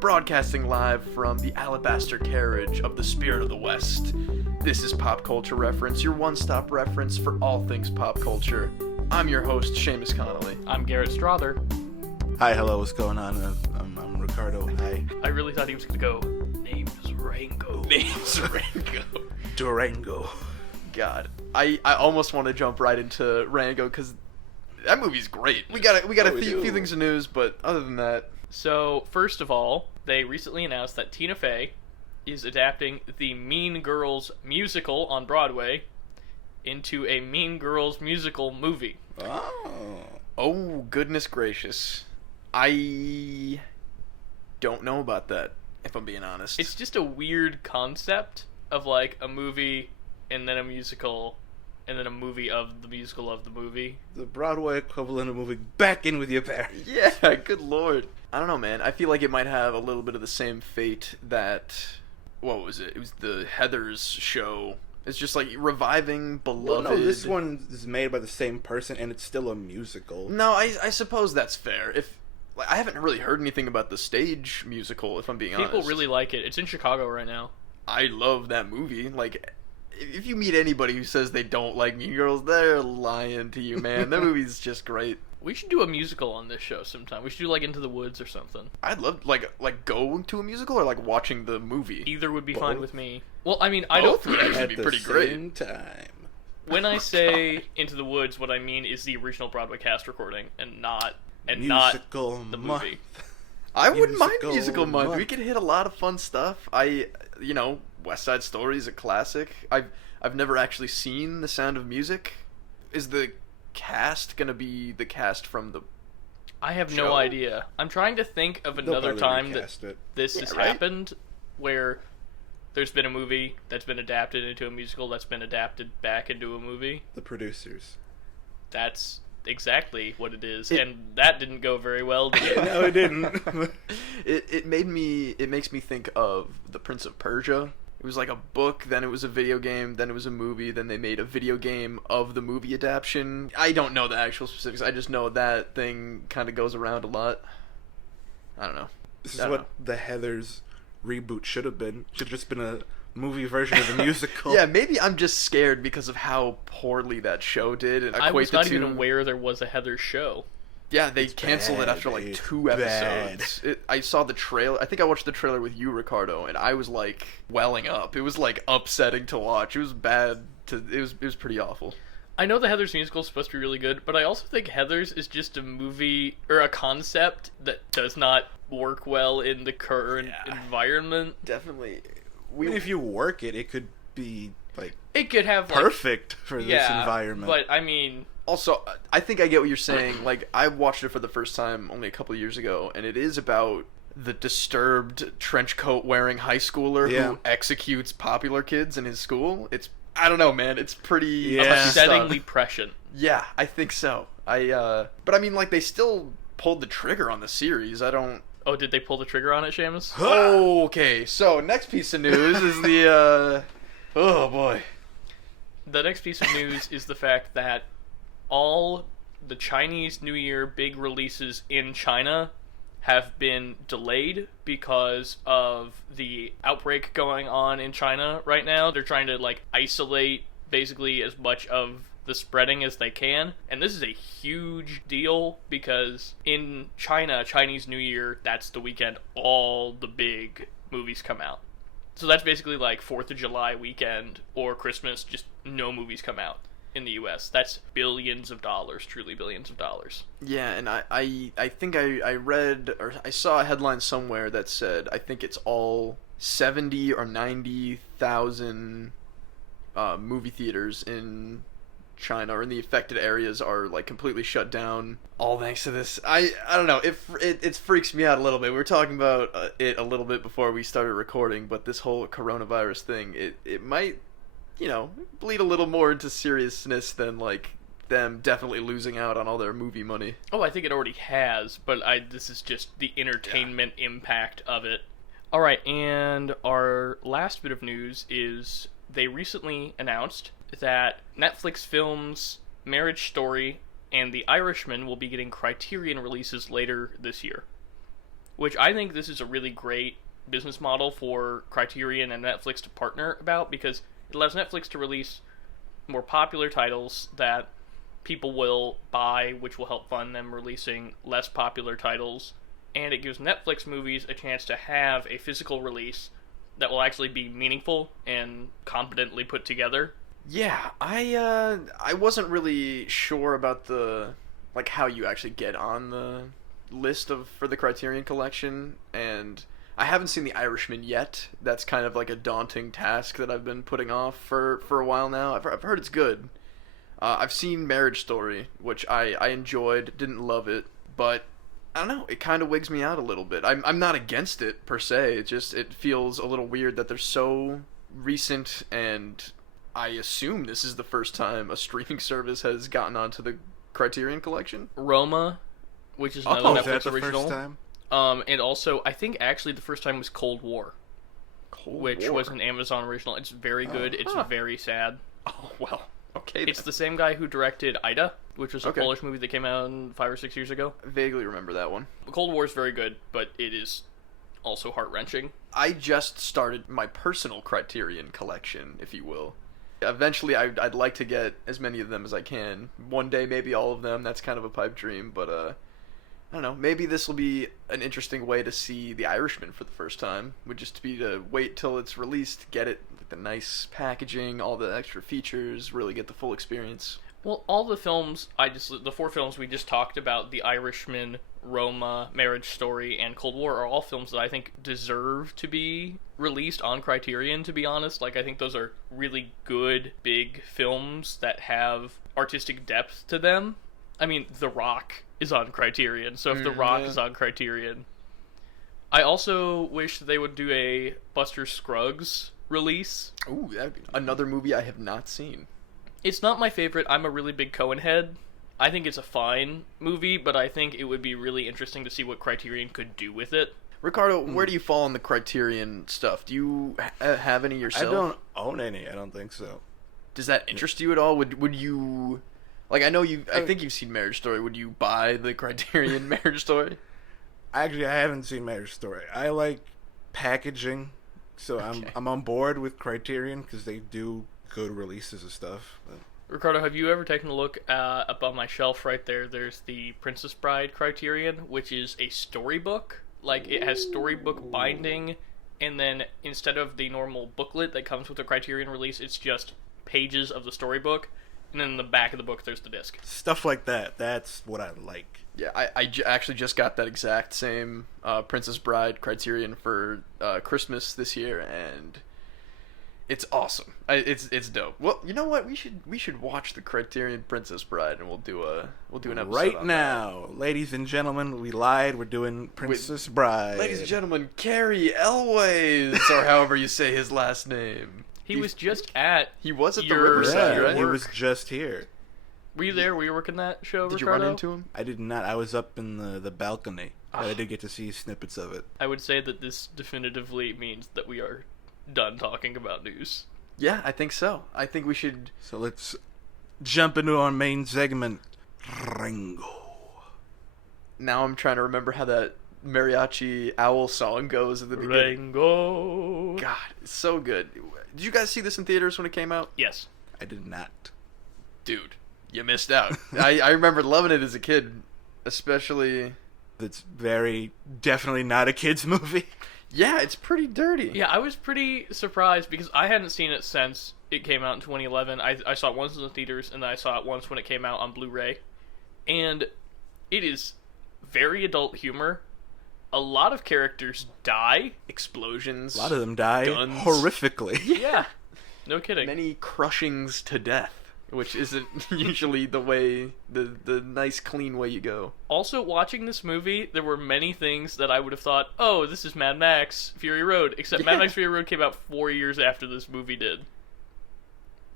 Broadcasting live from the alabaster carriage of the Spirit of the West. This is Pop Culture Reference, your one-stop reference for all things pop culture. I'm your host, Seamus Connolly. I'm Garrett Strother. Hi, hello, what's going on? I'm Ricardo. Hi. I really thought he was going to go, name's Rango. Name's Rango. Durango. God, I almost want to jump right into Rango because that movie's great. We got a few things of news, but other than that... So, first of all, they recently announced that Tina Fey is adapting the Mean Girls musical on Broadway into a Mean Girls musical movie. Oh, goodness gracious. I don't know about that, if I'm being honest. It's just a weird concept of, like, a movie and then a musical and then a movie of the musical of the movie. The Broadway equivalent of moving back in with your parents. Yeah, good lord. I don't know, man. I feel like it might have a little bit of the same fate that... What was it? It was the Heathers show. It's just like reviving beloved... Well, no, this one is made by the same person and it's still a musical. No, I suppose that's fair. I haven't really heard anything about the stage musical, if I'm being honest. People really like it. It's in Chicago right now. I love that movie. Like... If you meet anybody who says they don't like Mean Girls, they're lying to you, man. That movie's just great. We should do a musical on this show sometime. We should do, like, Into the Woods or something. I'd love, like going to a musical or, like, watching the movie. Either would be Both. fine with me. Well, I mean, Both would I actually don't... be At pretty the great. same time. When I say Into the Woods, what I mean is the original Broadway cast recording, and not Musical the month. movie. I wouldn't mind Musical Musical Month. month. We could hit a lot of fun stuff. West Side Story is a classic. I've never actually seen The Sound of Music. Is the cast gonna be the cast from the I have show? no idea. I'm trying to think of They'll another probably time that recast it. this Yeah, has right? happened, where there's been a movie that's been adapted into a musical that's been adapted back into a movie. The producers. That's exactly what it is, and that didn't go very well, did it? No, it didn't. It makes me think of The Prince of Persia. It was like a book, then it was a video game, then it was a movie, then they made a video game of the movie adaptation. I don't know the actual specifics. I just know that thing kind of goes around a lot. I don't know. This is what the Heathers reboot should have been. Should have just been a movie version of the musical. Yeah, maybe I'm just scared because of how poorly that show did. And I was not even aware. aware there was a Heather show. Yeah, they It's canceled it bad. after like It's 2 episodes. I saw the trailer. I think I watched the trailer with you, Ricardo, and I was like welling up. It was like upsetting to watch. It was bad. It was pretty awful. I know the Heathers musical is supposed to be really good, but I also think Heathers is just a movie or a concept that does not work well in the current environment. Definitely. I mean, if you work it, it could be like It could have like, perfect for this environment. But I mean, Also, I think I get what you're saying. Like, I watched it for the first time only a couple of years ago, and it is about the disturbed trench coat wearing high schooler who executes popular kids in his school. I don't know, man. It's pretty upsettingly prescient. Yeah, I think so. But I mean, like, they still pulled the trigger on the series. I don't... Oh, did they pull the trigger on it, Seamus? Okay, so next piece of news is the, oh boy. The next piece of news is the fact that all the Chinese New Year big releases in China have been delayed because of the outbreak going on in China right now. They're trying to, like, isolate basically as much of the spreading as they can. And this is a huge deal because in China, Chinese New Year, that's the weekend all the big movies come out. So that's basically like 4th of July weekend or Christmas, just no movies come out. In the U.S. That's billions of dollars, truly billions of dollars. Yeah, and I think I read, or I saw a headline somewhere that said, I think it's all 70 or 90,000 movie theaters in China, or in the affected areas, are like completely shut down, all thanks to this. I don't know, it freaks me out a little bit. We were talking about it a little bit before we started recording, but this whole coronavirus thing, it might... bleed a little more into seriousness than, like, them definitely losing out on all their movie money. Oh, I think it already has, but this is just the entertainment impact of it. Alright, and our last bit of news is they recently announced that Netflix films Marriage Story and The Irishman will be getting Criterion releases later this year. which I think this is a really great business model for Criterion and Netflix to partner about, because it allows Netflix to release more popular titles that people will buy, which will help fund them releasing less popular titles, and it gives Netflix movies a chance to have a physical release that will actually be meaningful and competently put together. Yeah, I wasn't really sure about the like how you actually get on the list for the Criterion Collection, and I haven't seen The Irishman yet. That's kind of like a daunting task that I've been putting off for a while now. I've heard it's good. I've seen Marriage Story, which I enjoyed, didn't love it, but I don't know, it kind of wigs me out a little bit. I'm not against it per se. It feels a little weird that they're so recent, and I assume this is the first time a streaming service has gotten onto the Criterion Collection. Roma, which is another Oh, is Netflix that the original. first time? And also, I think actually the first time was Cold War, which War. was an Amazon original. It's very good. It's very sad. Oh well, okay. It's the same guy who directed Ida, which was a Okay. Polish movie that came out 5 or 6 years ago. I vaguely remember that one. Cold War is very good, but it is also heart-wrenching. I just started my personal Criterion collection, if you will. Eventually, I'd like to get as many of them as I can. One day, maybe all of them. That's kind of a pipe dream, but I don't know. Maybe this will be an interesting way to see The Irishman for the first time. Would just be to wait till it's released, get it with the nice packaging, all the extra features, really get the full experience. Well, all the films, the 4 films we just talked about, The Irishman, Roma, Marriage Story, and Cold War, are all films that I think deserve to be released on Criterion, to be honest. Like, I think those are really good, big films that have artistic depth to them. I mean, The Rock is on Criterion, so if The Rock is on Criterion... I also wish they would do a Buster Scruggs release. Ooh, that'd be another movie I have not seen. It's not my favorite. I'm a really big Coen head. I think it's a fine movie, but I think it would be really interesting to see what Criterion could do with it. Ricardo, where do you fall on the Criterion stuff? Do you have any yourself? I don't own any. I don't think so. Does that interest you at all? Would you like? I think you've seen Marriage Story. Would you buy the Criterion Marriage Story? Actually, I haven't seen Marriage Story. I like packaging, so I'm on board with Criterion because they do good releases of stuff. Ricardo, have you ever taken a look up on my shelf right there? There's the Princess Bride Criterion, which is a storybook. Like, it has storybook binding, and then instead of the normal booklet that comes with the Criterion release, it's just pages of the storybook, and then in the back of the book there's the disc. Stuff like that. That's what I like. Yeah, I actually just got that exact same Princess Bride Criterion for Christmas this year, and it's awesome. It's dope. Well, you know what? We should watch the Criterion Princess Bride, and we'll do an episode Right on now, ladies and gentlemen, we lied. We're doing Princess Bride. that. Ladies and gentlemen, Carrie Elways, or however you say his last name. He was just at... He was at the your Riverside, Yeah, right? he was just here. Were you there? Were you working that show, Did you Ricardo? run into him? I did not. I was up in the balcony. But I did get to see snippets of it. I would say that this definitively means that we are done talking about news. Yeah, I think so. I think we should... So let's jump into our main segment, Rango. Now I'm trying to remember how that mariachi owl song goes at the beginning. Rango. God, it's so good. Did you guys see this in theaters when it came out? Yes. I did not. Dude, you missed out. I remember loving it as a kid, especially... It's very definitely not a kid's movie. Yeah, it's pretty dirty. Yeah, I was pretty surprised because I hadn't seen it since it came out in 2011. I saw it once in the theaters, and then I saw it once when it came out on Blu-ray. And it is very adult humor. A lot of characters die. Explosions. A lot of them die Guns. horrifically. Yeah. No kidding. Many crushings to death, which isn't usually the way, the nice, clean way you go. Also, watching this movie, there were many things that I would have thought, oh, this is Mad Max Fury Road. Except Mad Max Fury Road came out 4 years after this movie did.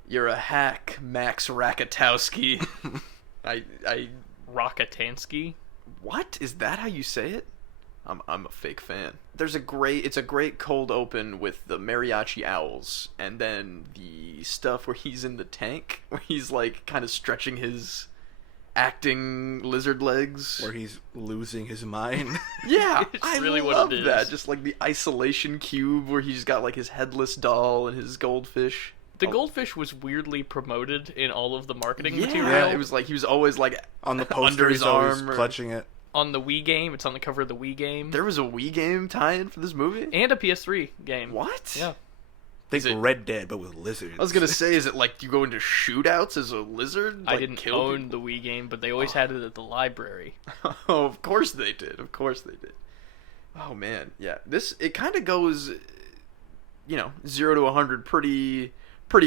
You're a hack, Max Rakatowski. I Rockatansky? What? Is that how you say it? I'm a fake fan. It's a great cold open with the mariachi owls, and then the stuff where he's in the tank, where he's like kind of stretching his acting lizard legs. Where he's losing his mind. Yeah, It's I really what love it is. that. Just like the isolation cube where he's got like his headless doll and his goldfish. The goldfish was weirdly promoted in all of the marketing Yeah, material. it was like he was always like On the poster, under his he's always arm. clutching it. On the Wii game, it's on the cover of the Wii game. There was a Wii game tie-in for this movie. And a PS3 game. What? Yeah. Think Is it- Red Dead, but with lizards. I was gonna say, is it like you go into shootouts as a lizard? I Like, didn't kill own the Wii game, but they always had it at the library. people? Oh, of course they did. Of course they did. Oh man, yeah. It kind of goes, 0 to 100 pretty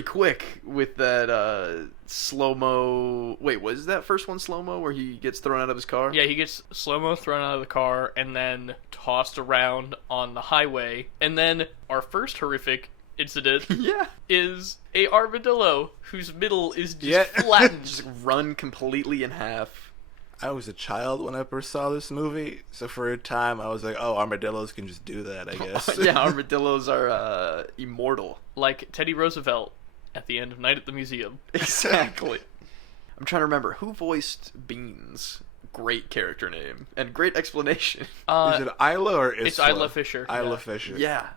quick with that slow mo. Wait, was that first one slow mo where he gets thrown out of his car? Yeah, he gets slow-mo thrown out of the car and then tossed around on the highway. And then our first horrific incident Yeah. is a armadillo whose middle is just Yeah. flattened. Just run completely in half. I was a child when I first saw this movie, so for a time I was like, oh, armadillos can just do that, I guess. Yeah, armadillos are immortal. Like Teddy Roosevelt at the end of Night at the Museum. Exactly. I'm trying to remember who voiced Beans. Great character name and great explanation. Is it Isla or Isla? It's Isla Fisher. Isla Yeah. Fisher. Yeah.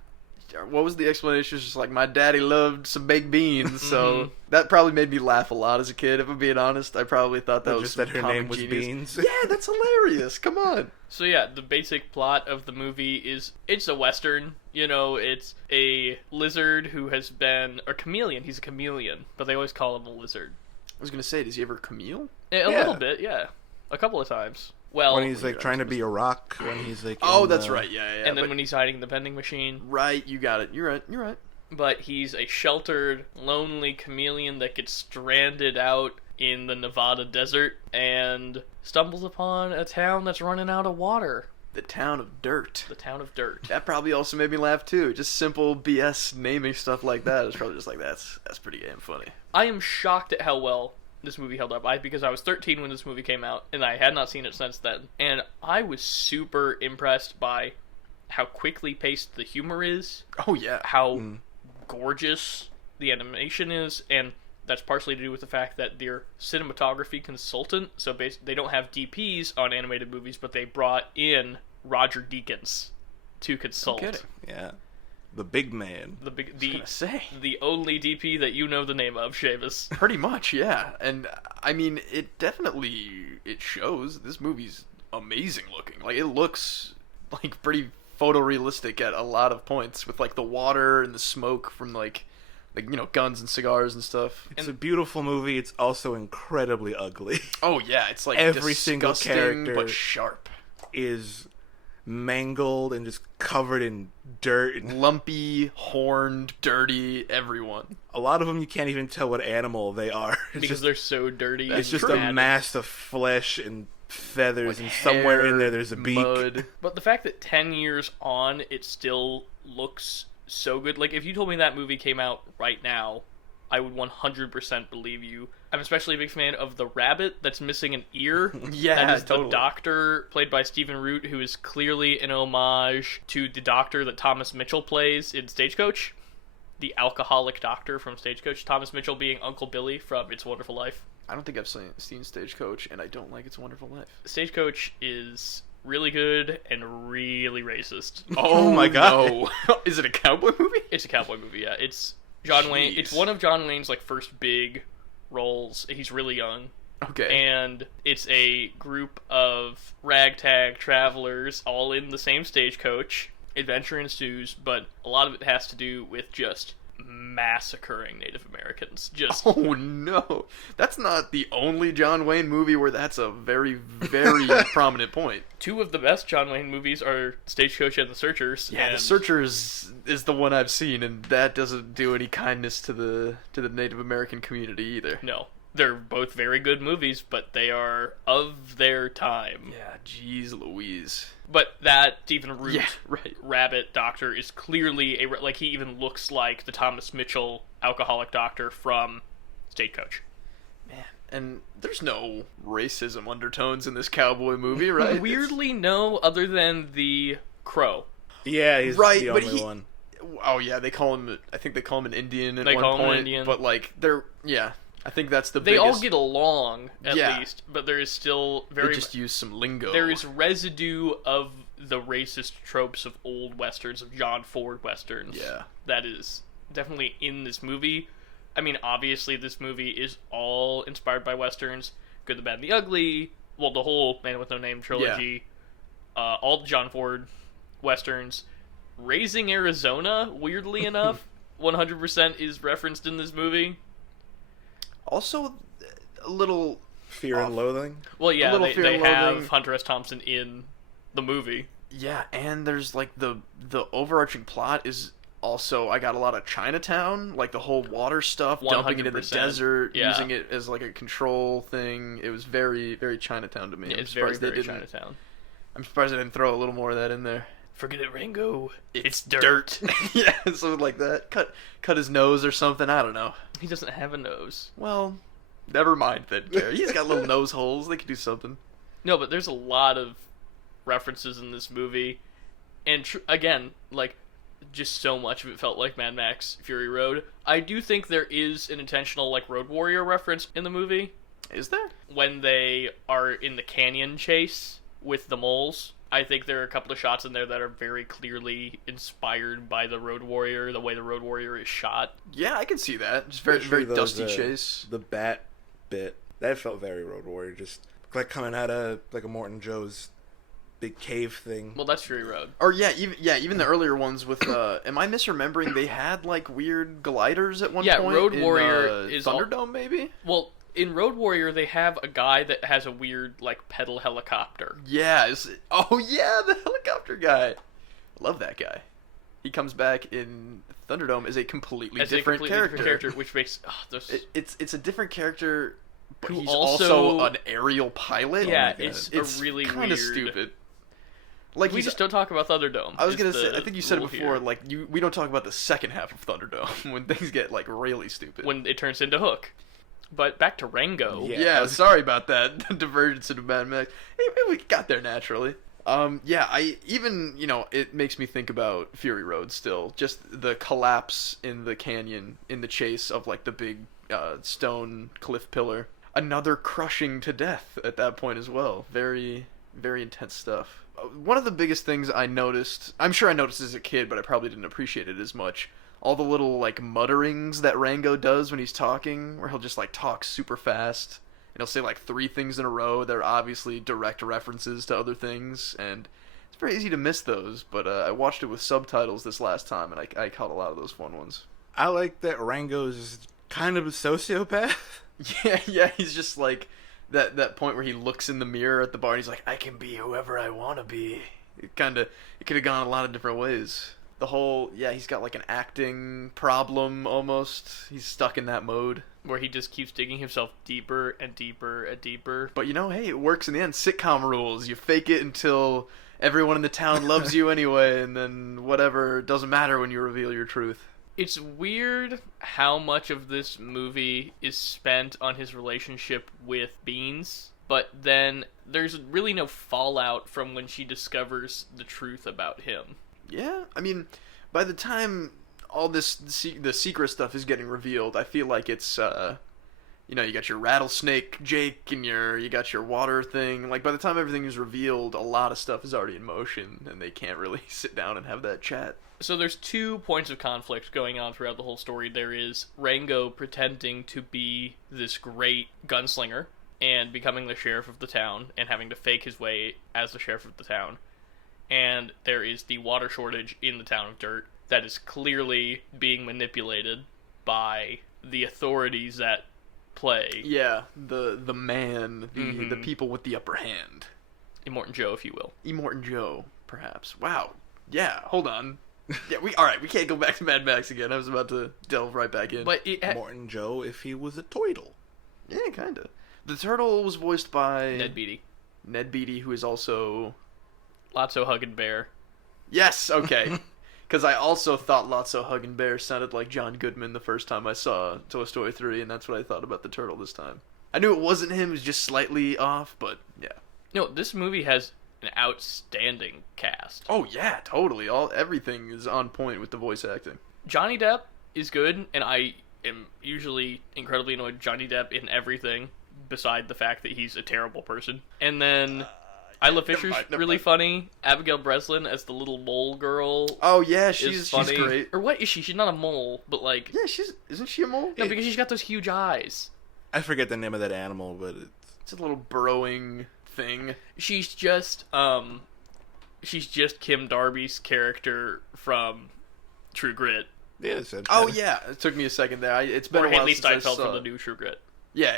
What was the explanation? It's just like, my daddy loved some baked beans, so Mhm. that probably made me laugh a lot as a kid, if I'm being honest. I probably thought that Or was just some that her comic name was genius. Beans. Yeah, that's hilarious. Come on. So yeah, the basic plot of the movie is it's a western. It's a lizard who has been a chameleon. He's a chameleon, but they always call him a lizard. I was gonna say, does he ever Camille? A Yeah. little bit, yeah, a couple of times. Well, When he's like trying to be a rock, when he's like. Oh, in that's the- right. Yeah. and then but- when he's hiding in the vending machine. right, you got it. You're right. But he's a sheltered, lonely chameleon that gets stranded out in the Nevada desert and stumbles upon a town that's running out of water. The town of dirt. The town of dirt. That probably also made me laugh too. Just simple BS naming stuff like that is probably just like, that's pretty damn funny. I am shocked at how well this movie held up. Because I was 13 when this movie came out, and I had not seen it since then. And I was super impressed by how quickly paced the humor is, Oh yeah. how gorgeous the animation is, and that's partially to do with the fact that they're cinematography consultant, so they don't have DPs on animated movies, but they brought in Roger Deakins to consult. kidding. Yeah. The big man. Gonna say. The only DP that you know the name of, Seamus. Pretty much, yeah. And I mean, it shows. This movie's amazing looking. Like, it looks like pretty photorealistic at a lot of points with like the water and the smoke from like guns and cigars and stuff. It's a beautiful movie. It's also incredibly ugly. Oh yeah, it's like Every single disgusting, character but sharp. Is mangled and just covered in dirt. And Lumpy, horned, dirty, everyone. a lot of them you can't even tell what animal they are. It's Because just, they're so dirty. it's and just a matted. mass of flesh and feathers, With and somewhere hair, in there there's a beak. mud. But the fact that 10 years on, it still looks so good. Like, if you told me that movie came out right now, I would 100% believe you. I'm especially a big fan of the rabbit that's missing an ear. Yeah, That is totally. the doctor, played by Stephen Root, who is clearly an homage to the doctor that Thomas Mitchell plays in Stagecoach. The alcoholic doctor from Stagecoach. Thomas Mitchell being Uncle Billy from It's a Wonderful Life. I don't think I've seen Stagecoach, and I don't like It's a Wonderful Life. Stagecoach is really good and really racist. Oh my God. No. Is it a cowboy movie? It's a cowboy movie, yeah. It's John Wayne. It's Jeez. one of John Wayne's like first big roles. He's really young. Okay. And it's a group of ragtag travelers all in the same stagecoach. Adventure ensues, but a lot of it has to do with just massacring Native Americans. Just Oh no, that's not the only John Wayne movie where that's a very, very prominent point. two of the best John Wayne movies are Stagecoach and The Searchers. Yeah, and The Searchers is the one I've seen, and that doesn't do any kindness to the Native American community either. No, they're both very good movies, but they are of their time. Yeah, jeez Louise. But that Stephen Root Yeah, right. rabbit doctor is clearly like he even looks like the Thomas Mitchell alcoholic doctor from Stagecoach. Man, and there's no racism undertones in this cowboy movie, right? Weirdly, no, other than the crow. Yeah, he's Right, the but only he- one. Oh yeah, they call him. I think they call him an Indian at They one call him an point. Indian. But like, they're yeah. I think that's the They biggest... all get along, at Yeah. least, but there is still They just use some lingo. there is residue of the racist tropes of old westerns, of John Ford westerns. Yeah. That is definitely in this movie. I mean, obviously, this movie is all inspired by westerns. Good, the Bad, and the Ugly. Well, the whole Man with No Name trilogy. All the John Ford westerns. Raising Arizona, weirdly enough, 100% is referenced in this movie. Also, a little... Fear and Loathing. Well, yeah, little they Fear and have Loathing. Hunter S. Thompson in the movie. Yeah, and there's, like, the overarching plot is also... I got a lot of Chinatown, like the whole water stuff, dumping it in the 100%. desert, Yeah. using it as, like, a control thing. It was very, very Chinatown to me. Yeah, I'm it's very, surprised they very didn't... Chinatown. I'm surprised they didn't throw a little more of that in there. Forget it, Rango. It's dirt. Yeah, something like that. Cut his nose or something. I don't know. He doesn't have a nose. Well, never mind then, Gary. He's got little nose holes. They could do something. No, but there's a lot of references in this movie. And again, like, just so much of it felt like Mad Max Fury Road. I do think there is an intentional, like, Road Warrior reference in the movie. Is there? When they are in the canyon chase with the moles. I think there are a couple of shots in there that are very clearly inspired by the Road Warrior, the way the Road Warrior is shot. Yeah, I can see that. Just very, Especially very those, dusty chase. The bat bit. That felt very Road Warrior. Just like coming out of like a Morton Joe's big cave thing. Well, that's Fury Road. Or even the earlier ones with am I misremembering they had like weird gliders at one Yeah, point? Road in, Warrior is Thunderdome maybe? Well, in Road Warrior, they have a guy that has a weird, like, pedal helicopter. Yeah, oh yeah, the helicopter guy. Love that guy. He comes back in Thunderdome as a completely different character. Which makes It's a different character, but Who he's also also an aerial pilot. Yeah, Oh my God. it's a really kind of weird- stupid. Like we just don't talk about Thunderdome. I was is gonna the say, I think you said it rule before. here. Like we don't talk about the second half of Thunderdome when things get like really stupid. When it turns into Hook. But back to Rango. Yeah, sorry about that. The divergence into Mad Max. Hey, we got there naturally. Yeah, it makes me think about Fury Road still. Just the collapse in the canyon in the chase of like the big stone cliff pillar. Another crushing to death at that point as well. Very, very intense stuff. One of the biggest things I noticed, I'm sure I noticed as a kid, but I probably didn't appreciate it as much. All the little, like, mutterings that Rango does when he's talking, where he'll just, like, talk super fast, and he'll say, like, 3 things in a row that are obviously direct references to other things, and it's very easy to miss those, but I watched it with subtitles this last time, and I caught a lot of those fun ones. I like that Rango's kind of a sociopath. Yeah, he's just, like, that point where he looks in the mirror at the bar, and he's like, I can be whoever I want to be. It could have gone a lot of different ways. The whole, he's got like an acting problem almost. He's stuck in that mode. Where he just keeps digging himself deeper and deeper and deeper. But hey, it works in the end. Sitcom rules. You fake it until everyone in the town loves you anyway, and then whatever, doesn't matter when you reveal your truth. It's weird how much of this movie is spent on his relationship with Beans, but then there's really no fallout from when she discovers the truth about him. Yeah, I mean, by the time all the secret stuff is getting revealed, I feel like it's, you got your rattlesnake Jake and you got your water thing. Like, by the time everything is revealed, a lot of stuff is already in motion, and they can't really sit down and have that chat. So there's 2 points of conflict going on throughout the whole story. There is Rango pretending to be this great gunslinger and becoming the sheriff of the town and having to fake his way as the sheriff of the town. And there is the water shortage in the town of Dirt that is clearly being manipulated by the authorities at play. Yeah, the people with the upper hand. Immortan Joe, if you will. Immortan Joe, perhaps. Wow. Yeah, hold on. Yeah, we can't go back to Mad Max again. I was about to delve right back in. But Morton Joe if he was a turtle. Yeah, kinda. The turtle was voiced by Ned Beatty. Ned Beatty, who is also Lotso Huggin' Bear. Yes, okay. Because I also thought Lotso Huggin' Bear sounded like John Goodman the first time I saw Toy Story 3, and that's what I thought about the turtle this time. I knew it wasn't him, it was just slightly off, but yeah. No, this movie has an outstanding cast. Oh yeah, totally. Everything is on point with the voice acting. Johnny Depp is good, and I am usually incredibly annoyed with Johnny Depp in everything, beside the fact that he's a terrible person. And then Isla Fisher's really funny. Abigail Breslin as the little mole girl. Oh yeah, she's great. Or what is she? She's not a mole, but like... Yeah, isn't she a mole? No, because she's got those huge eyes. I forget the name of that animal, but it's a little burrowing thing. She's just Kim Darby's character from True Grit. Yeah. Oh yeah, it took me a second there. It's been a while since I saw. from the new True Grit. Yeah.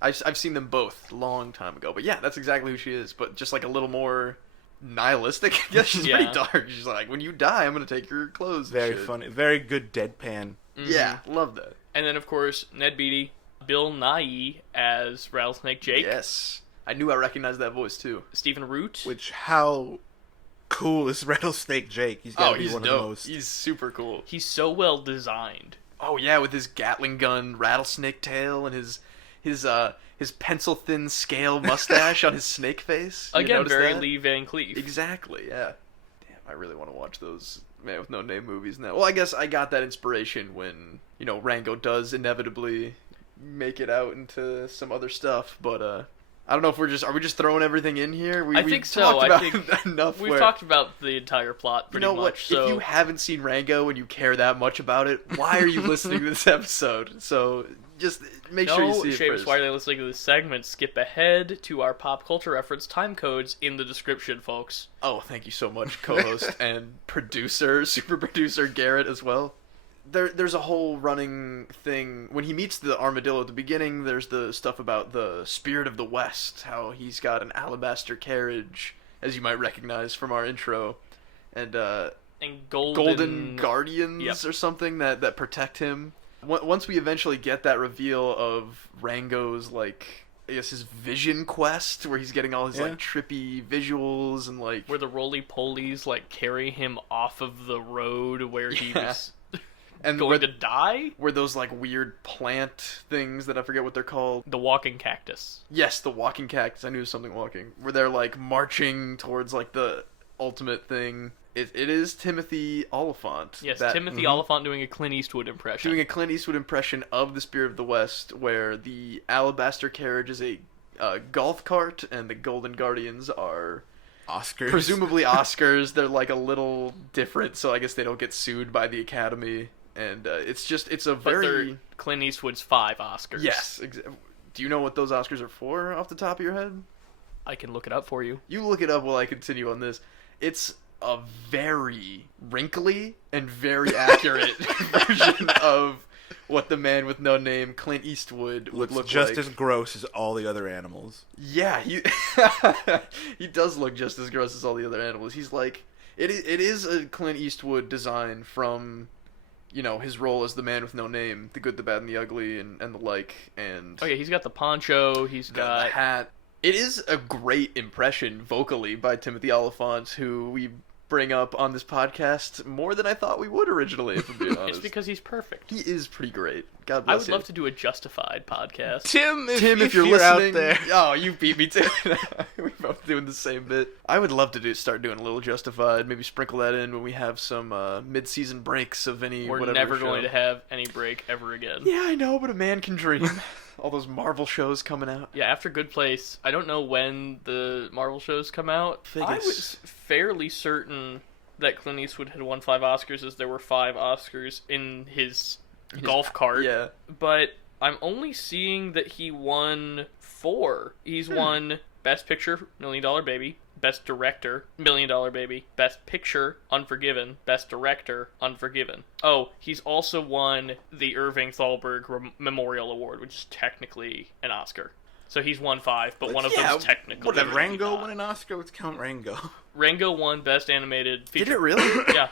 I've seen them both a long time ago, but yeah, that's exactly who she is. But just like a little more nihilistic. I guess she's pretty dark. She's like, when you die, I'm gonna take your clothes. Very funny, very good deadpan. Mm-hmm. Yeah, love that. And then of course Ned Beatty, Bill Nighy as Rattlesnake Jake. Yes, I knew I recognized that voice too. Stephen Root. Which how cool is Rattlesnake Jake? He's gotta be one dope. of the most. He's super cool. He's so well designed. Oh yeah, with his Gatling gun, rattlesnake tail, and his pencil thin scale mustache on his snake face. Again, very Lee Van Cleef. Exactly. Yeah. Damn, I really want to watch those Man with No Name movies now. Well, I guess I got that inspiration when Rango does inevitably make it out into some other stuff, but I don't know if are we just throwing everything in here? I think so. I think enough. We've talked about the entire plot pretty much. What? So... If you haven't seen Rango and you care that much about it, why are you listening to this episode? So just make sure you see it first. Why are they listening to this segment? Skip ahead to our pop culture reference time codes in the description, folks. Oh, thank you so much, co-host and super producer Garrett as well. There's a whole running thing. When he meets the armadillo at the beginning, there's the stuff about the spirit of the West, how he's got an alabaster carriage, as you might recognize from our intro, and golden guardians or something that protect him. Once we eventually get that reveal of Rango's, like, I guess his vision quest, where he's getting all his like trippy visuals and like where the roly-polies like carry him off of the road where he was going to die? Where those, like, weird plant things that I forget what they're called. The walking cactus. Yes, the walking cactus. I knew it was something walking. Where they're, like, marching towards, like, the ultimate thing. It is Timothy Olyphant. Yes, Timothy Olyphant doing a Clint Eastwood impression. Doing a Clint Eastwood impression of the Spirit of the West, where the alabaster carriage is a golf cart, and the Golden Guardians are... Oscars. Presumably Oscars. They're, like, a little different, so I guess they don't get sued by the Academy. And it's a very... Clint Eastwood's 5 Oscars. Yes. Do you know what those Oscars are for off the top of your head? I can look it up for you. You look it up while I continue on this. It's a very wrinkly and very accurate version of what the Man with No Name, Clint Eastwood, would look just like. as gross as all the other animals. Yeah, he does look just as gross as all the other animals. He's like... It is a Clint Eastwood design from... his role as the Man with No Name, The Good, the Bad, and the Ugly, and the like, and... Oh yeah, he's got the poncho, he's got... the hat. It is a great impression, vocally, by Timothy Olyphant, who we bring up on this podcast more than I thought we would originally, if I'm being honest. It's because he's perfect. He is pretty great. God bless I would him. love to do a Justified podcast. Tim, if you're listening, out there. Oh, you beat me too. We're both doing the same bit. I would love to start doing a little Justified. Maybe sprinkle that in when we have some mid-season breaks of any. We're never going to have any break ever again. Yeah, I know, but a man can dream. All those Marvel shows coming out. Yeah, after Good Place, I don't know when the Marvel shows come out. I was fairly certain that Clint Eastwood had won 5 Oscars, as there were 5 Oscars in his golf cart. Yeah. But I'm only seeing that he won 4. He's won Best Picture, $1 Million Baby. Best Director, $1 Million Baby. Best Picture, Unforgiven. Best Director, Unforgiven. Oh, he's also won the Irving Thalberg Memorial Award, which is technically an Oscar. So he's won 5, but one of them's technically. Did Rango win an Oscar? Let's count Rango. Rango won Best Animated Feature. Did it really? Yeah.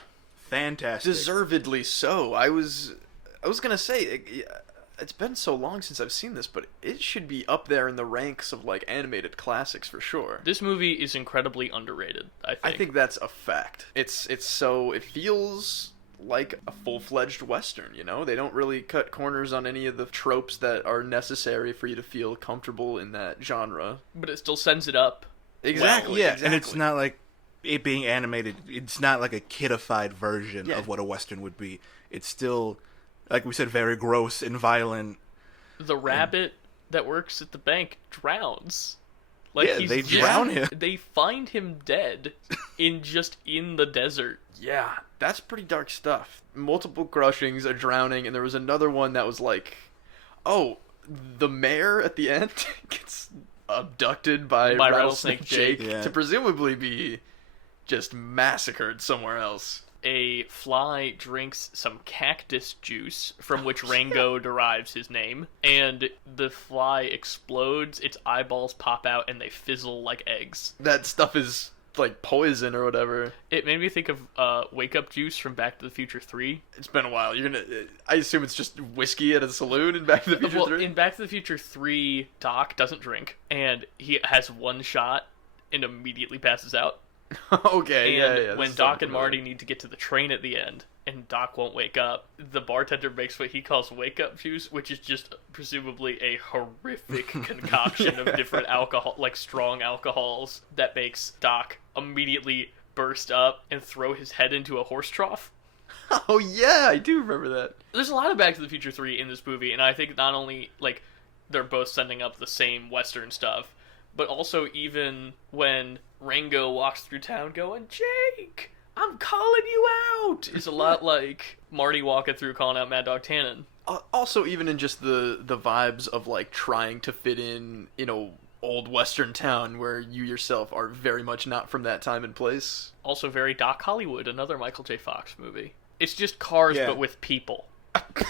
Fantastic. Deservedly so. I was gonna say, it's been so long since I've seen this, but it should be up there in the ranks of, like, animated classics for sure. This movie is incredibly underrated, I think. I think that's a fact. It feels like a full-fledged Western, They don't really cut corners on any of the tropes that are necessary for you to feel comfortable in that genre. But it still sends it up. Exactly. Well, yeah, exactly. And it's not like it being animated. It's not like a kidified version of what a Western would be. It's still like we said, very gross and violent. The rabbit that works at the bank drowns. Like Yeah, they drown him. They find him dead in the desert. Yeah, that's pretty dark stuff. Multiple crushings, a drowning, and there was another one that was like, oh, the mayor at the end gets abducted by Rattlesnake Jake Yeah. to presumably be just massacred somewhere else. A fly drinks some cactus juice, from which Rango derives his name, and the fly explodes, its eyeballs pop out, and they fizzle like eggs. That stuff is like poison or whatever. It made me think of Wake Up Juice from Back to the Future 3. It's been a while. I assume it's just whiskey at a saloon in Back to the Future 3? In Back to the Future 3, Doc doesn't drink, and he has one shot and immediately passes out. Okay, And yeah. when Doc and Marty need to get to the train at the end, and Doc won't wake up, the bartender makes what he calls wake up juice, which is just presumably a horrific concoction of different alcohol, like strong alcohols, that makes Doc immediately burst up and throw his head into a horse trough. Oh yeah, I do remember that. There's a lot of Back to the Future 3 in this movie, and I think not only, like, they're both sending up the same Western stuff, but also even when Rango walks through town going, Jake, I'm calling you out, is a lot like Marty walking through calling out Mad Dog Tannen. Also, even in just the vibes of like trying to fit in a old Western town where you yourself are very much not from that time and place. Also very Doc Hollywood, another Michael J. Fox movie. It's just cars, Yeah. but with people.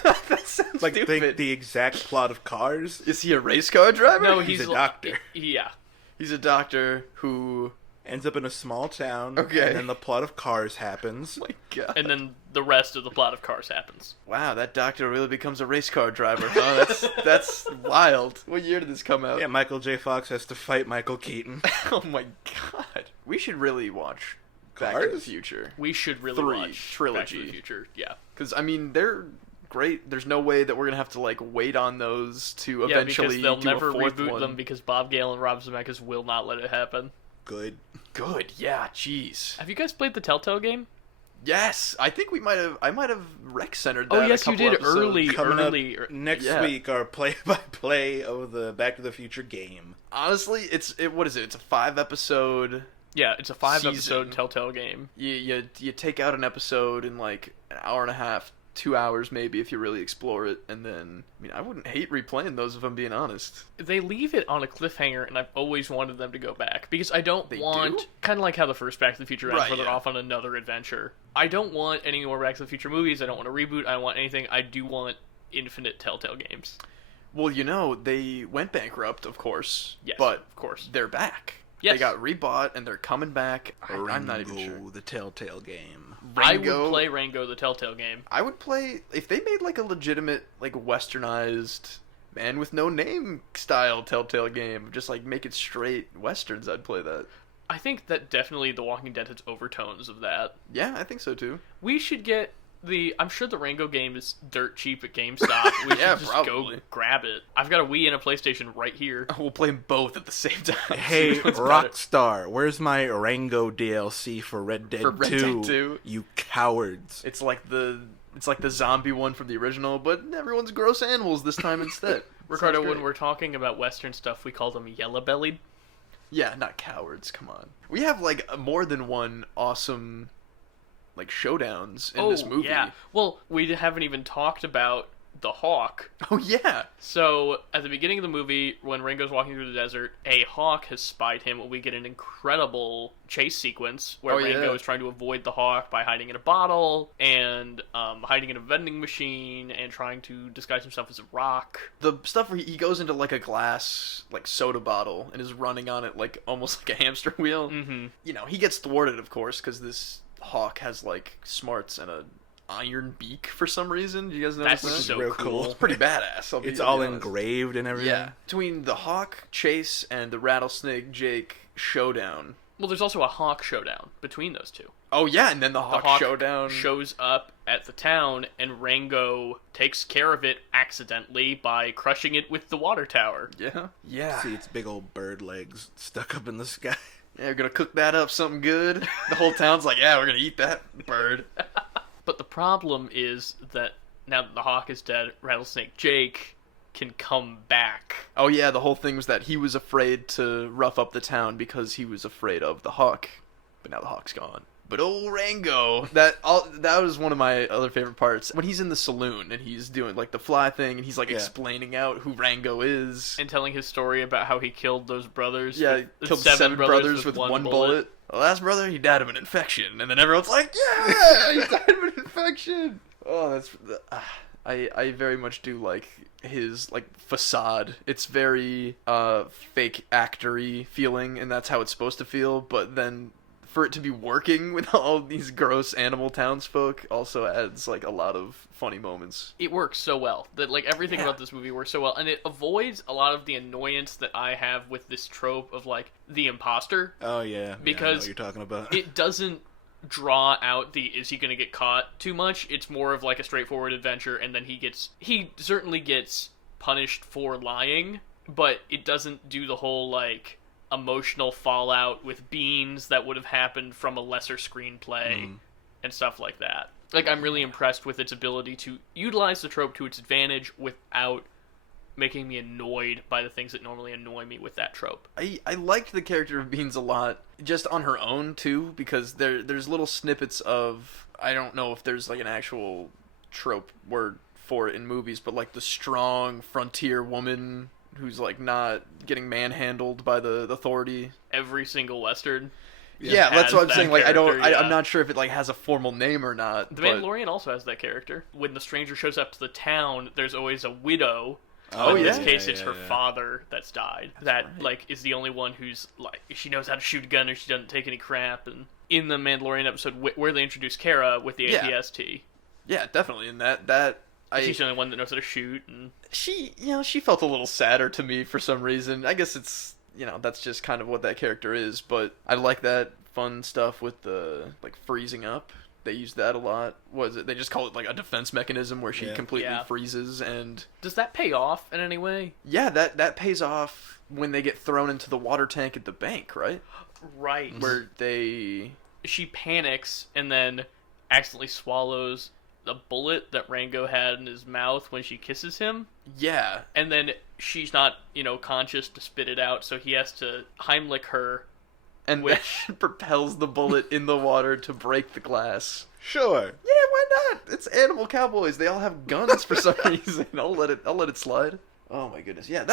That sounds Like stupid. the exact plot of Cars. Is he a race car driver? No, He's a like- doctor. Yeah. He's a doctor who... Ends up in a small town. Okay. And then the plot of Cars happens. Oh my god. And then the rest of the plot of Cars happens. Wow, that doctor really becomes a race car driver, huh? That's wild. What year did this come out? Yeah, Michael J. Fox has to fight Michael Keaton. Oh my god. We should really watch Back to the Cars? Future. We should really 3 watch trilogy. Back to the Future. Yeah. Because, I mean, they're great. There's no way that we're going to have to, like, wait on those to eventually because they'll do never a fourth reboot one. them because Bob Gale and Rob Zemeckis will not let it happen. Good. Good, yeah, jeez. Have you guys played the Telltale game? Yes, I think I might have rec-centered that Oh a yes, you couple did episodes. early. Coming up Early. next Yeah. week, our play-by-play of the Back to the Future game. Honestly, what is it? It's a 5-episode... Yeah, it's a 5-episode Season. Telltale game. You take out an episode in, like, an hour and a half, 2 hours maybe if you really explore it, and then... I mean, I wouldn't hate replaying those if I'm being honest. They leave it on a cliffhanger, and I've always wanted them to go back because I don't They want do? kind of like how the first Back to the Future ends, Right, where they're yeah. off on another adventure. I don't want any more Back to the Future movies. I don't want a reboot. I don't want anything. I do want infinite Telltale games. Well, they went bankrupt, of course. Yes, but of course. they're back. Yes. They got rebought, and they're coming back. I'm not even Rango, sure. the Telltale game. I Rango- would play Rango, the Telltale game. I would play... If they made, like, a legitimate, like, westernized, man with no name style Telltale game, just, like, make it straight westerns, I'd play that. I think that definitely The Walking Dead has overtones of that. Yeah, I think so, too. We should get I'm sure the Rango game is dirt cheap at GameStop. We should Yeah, just probably. go grab it. I've got a Wii and a PlayStation right here. We'll play them both at the same time. Hey, See what's better. Rockstar, where's my Rango DLC for Red Dead 2? For Red Dead 2? You cowards. It's like the zombie one from the original, but everyone's gross animals this time instead. Ricardo, Sounds when great. we're talking about Western stuff, we call them yellow-bellied. Yeah, not cowards, come on. We have, like, more than one awesome, like, showdowns in this movie. Yeah. Well, we haven't even talked about the hawk. Oh, yeah. So, at the beginning of the movie, when Ringo's walking through the desert, a hawk has spied him. We get an incredible chase sequence where Oh, Ringo yeah. is trying to avoid the hawk by hiding in a bottle and hiding in a vending machine and trying to disguise himself as a rock. The stuff where he goes into, like, a glass, like, soda bottle and is running on it, like, almost like a hamster wheel. Mm-hmm. You know, he gets thwarted, of course, because this hawk has, like, smarts and a iron beak for some reason. Do you guys notice That's that? so real cool. cool. It's pretty badass. It's I'll all be honest. engraved and everything. Yeah. Between the Hawk chase and the Rattlesnake Jake showdown. Well, there's also a hawk showdown between those two. Oh, yeah, and then the Hawk, Hawk showdown. shows up at the town, and Rango takes care of it accidentally by crushing it with the water tower. Yeah. Yeah. See its big old bird legs stuck up in the sky. Yeah, we're gonna cook that up something good. The whole town's like, yeah, we're gonna eat that bird. But the problem is that now that the Hawk is dead, Rattlesnake Jake can come back. Oh yeah, the whole thing was that he was afraid to rough up the town because he was afraid of the Hawk. But now the Hawk's gone. But old Rango, that was one of my other favorite parts. When he's in the saloon and he's doing like the fly thing and he's like explaining out who Rango is. And telling his story about how he killed those brothers. Yeah, he killed seven brothers with one bullet. The last brother, he died of an infection. And then everyone's like, yeah, he died of an infection. Oh, that's... I very much do like his like facade. It's very fake actory feeling, and that's how it's supposed to feel. But then for it to be working with all these gross animal townsfolk also adds like a lot of funny moments. It works so well that like everything about this movie works so well, and it avoids a lot of the annoyance that I have with this trope of like the imposter. Oh yeah, because I know what you're talking about. It doesn't draw out the is he gonna get caught too much. It's more of like a straightforward adventure, and then he certainly gets punished for lying, but it doesn't do the whole like emotional fallout with Beans that would have happened from a lesser screenplay and stuff like that. Like, I'm really impressed with its ability to utilize the trope to its advantage without making me annoyed by the things that normally annoy me with that trope. I liked the character of Beans a lot, just on her own too, because there's little snippets of, I don't know if there's like an actual trope word for it in movies, but like the strong frontier woman who's like not getting manhandled by the authority. Every single Western. Yeah, that's what I'm saying. Like, yeah. I'm not sure if it like has a formal name or not. The Mandalorian also has that character. When the stranger shows up to the town, there's always a widow. Oh, in yeah. this case, it's her father that's died. That right. like is the only one who's like she knows how to shoot a gun and she doesn't take any crap. And in the Mandalorian episode where they introduce Kara with the ATST, yeah, definitely. And she's the only one that knows how to shoot. And she felt a little sadder to me for some reason. I guess it's that's just kind of what that character is. But I like that fun stuff with the like freezing up. They use that a lot. What is it? They just call it like a defense mechanism where she completely freezes. And does that pay off in any way? Yeah, that pays off when they get thrown into the water tank at the bank, right? Right. Where she panics and then accidentally swallows the bullet that Rango had in his mouth when she kisses him. Yeah. And then she's not, conscious to spit it out, so he has to Heimlich her. And which propels the bullet in the water to break the glass. Sure. Yeah, why not? It's animal cowboys. They all have guns for some reason. I'll let it slide. Oh my goodness. Yeah,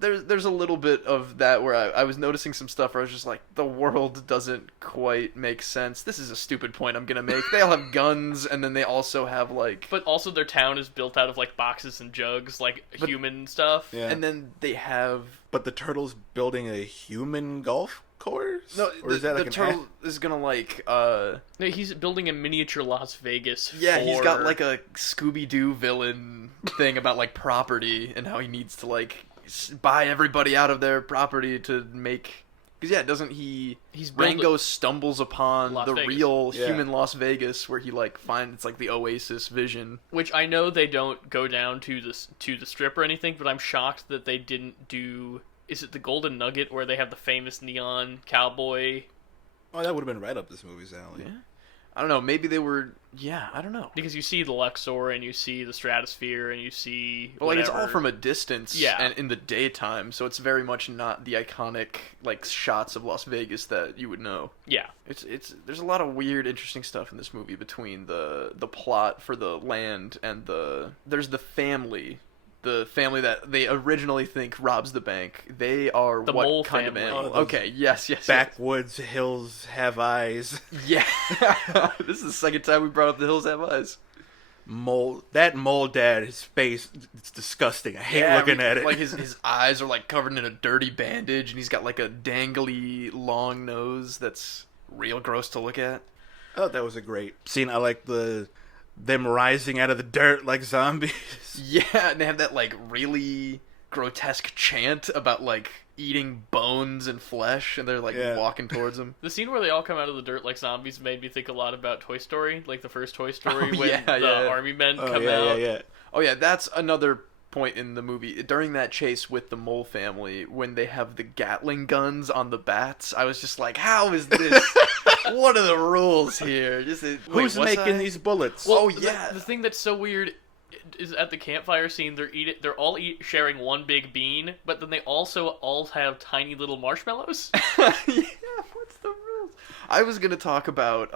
there's a little bit of that where I was noticing some stuff where I was just like, the world doesn't quite make sense. This is a stupid point I'm gonna make. They all have guns, and then they also have like... But also their town is built out of like boxes and jugs, like human stuff. Yeah. And then they have... But the turtle's building a human golf course? No, or is that like the turtle is gonna like... No, he's building a miniature Las Vegas. Yeah, he's got like a Scooby-Doo villain thing about like property and how he needs to like buy everybody out of their property to make... Because doesn't he... Rango stumbles upon Las the Vegas. real human Las Vegas where he like finds it's like the Oasis vision. Which I know they don't go down to the strip or anything, but I'm shocked that they didn't do... Is it the Golden Nugget where they have the famous neon cowboy? Oh, that would have been right up this movie's alley. Yeah. I don't know. Maybe they were... Yeah, I don't know. Because you see the Luxor and you see the Stratosphere and you see But like whatever. it's all from a distance and in the daytime, so it's very much not the iconic like shots of Las Vegas that you would know. Yeah. It's there's a lot of weird, interesting stuff in this movie between the plot for the land and there's the family. The family that they originally think robs the bank. They are the what mole kind family. of animal? Oh, Okay, yes. Backwoods hills have eyes. Yeah. This is the second time we brought up the hills have eyes. That mole dad, his face, it's disgusting. I hate looking at it. Like his eyes are like covered in a dirty bandage, and he's got like a dangly long nose that's real gross to look at. I thought that was a great scene. I like them rising out of the dirt like zombies. Yeah, and they have that like really grotesque chant about like eating bones and flesh, and they're like walking towards them. The scene where they all come out of the dirt like zombies made me think a lot about Toy Story, like the first Toy Story when the army men come out. Yeah. Oh yeah, that's another point in the movie. During that chase with the mole family, when they have the Gatling guns on the bats, I was just like, how is this? What are the rules here? Who's making these bullets? Well, the thing that's so weird is at the campfire scene. They're all sharing one big bean, but then they also all have tiny little marshmallows. Yeah, what's the rules? I was gonna talk about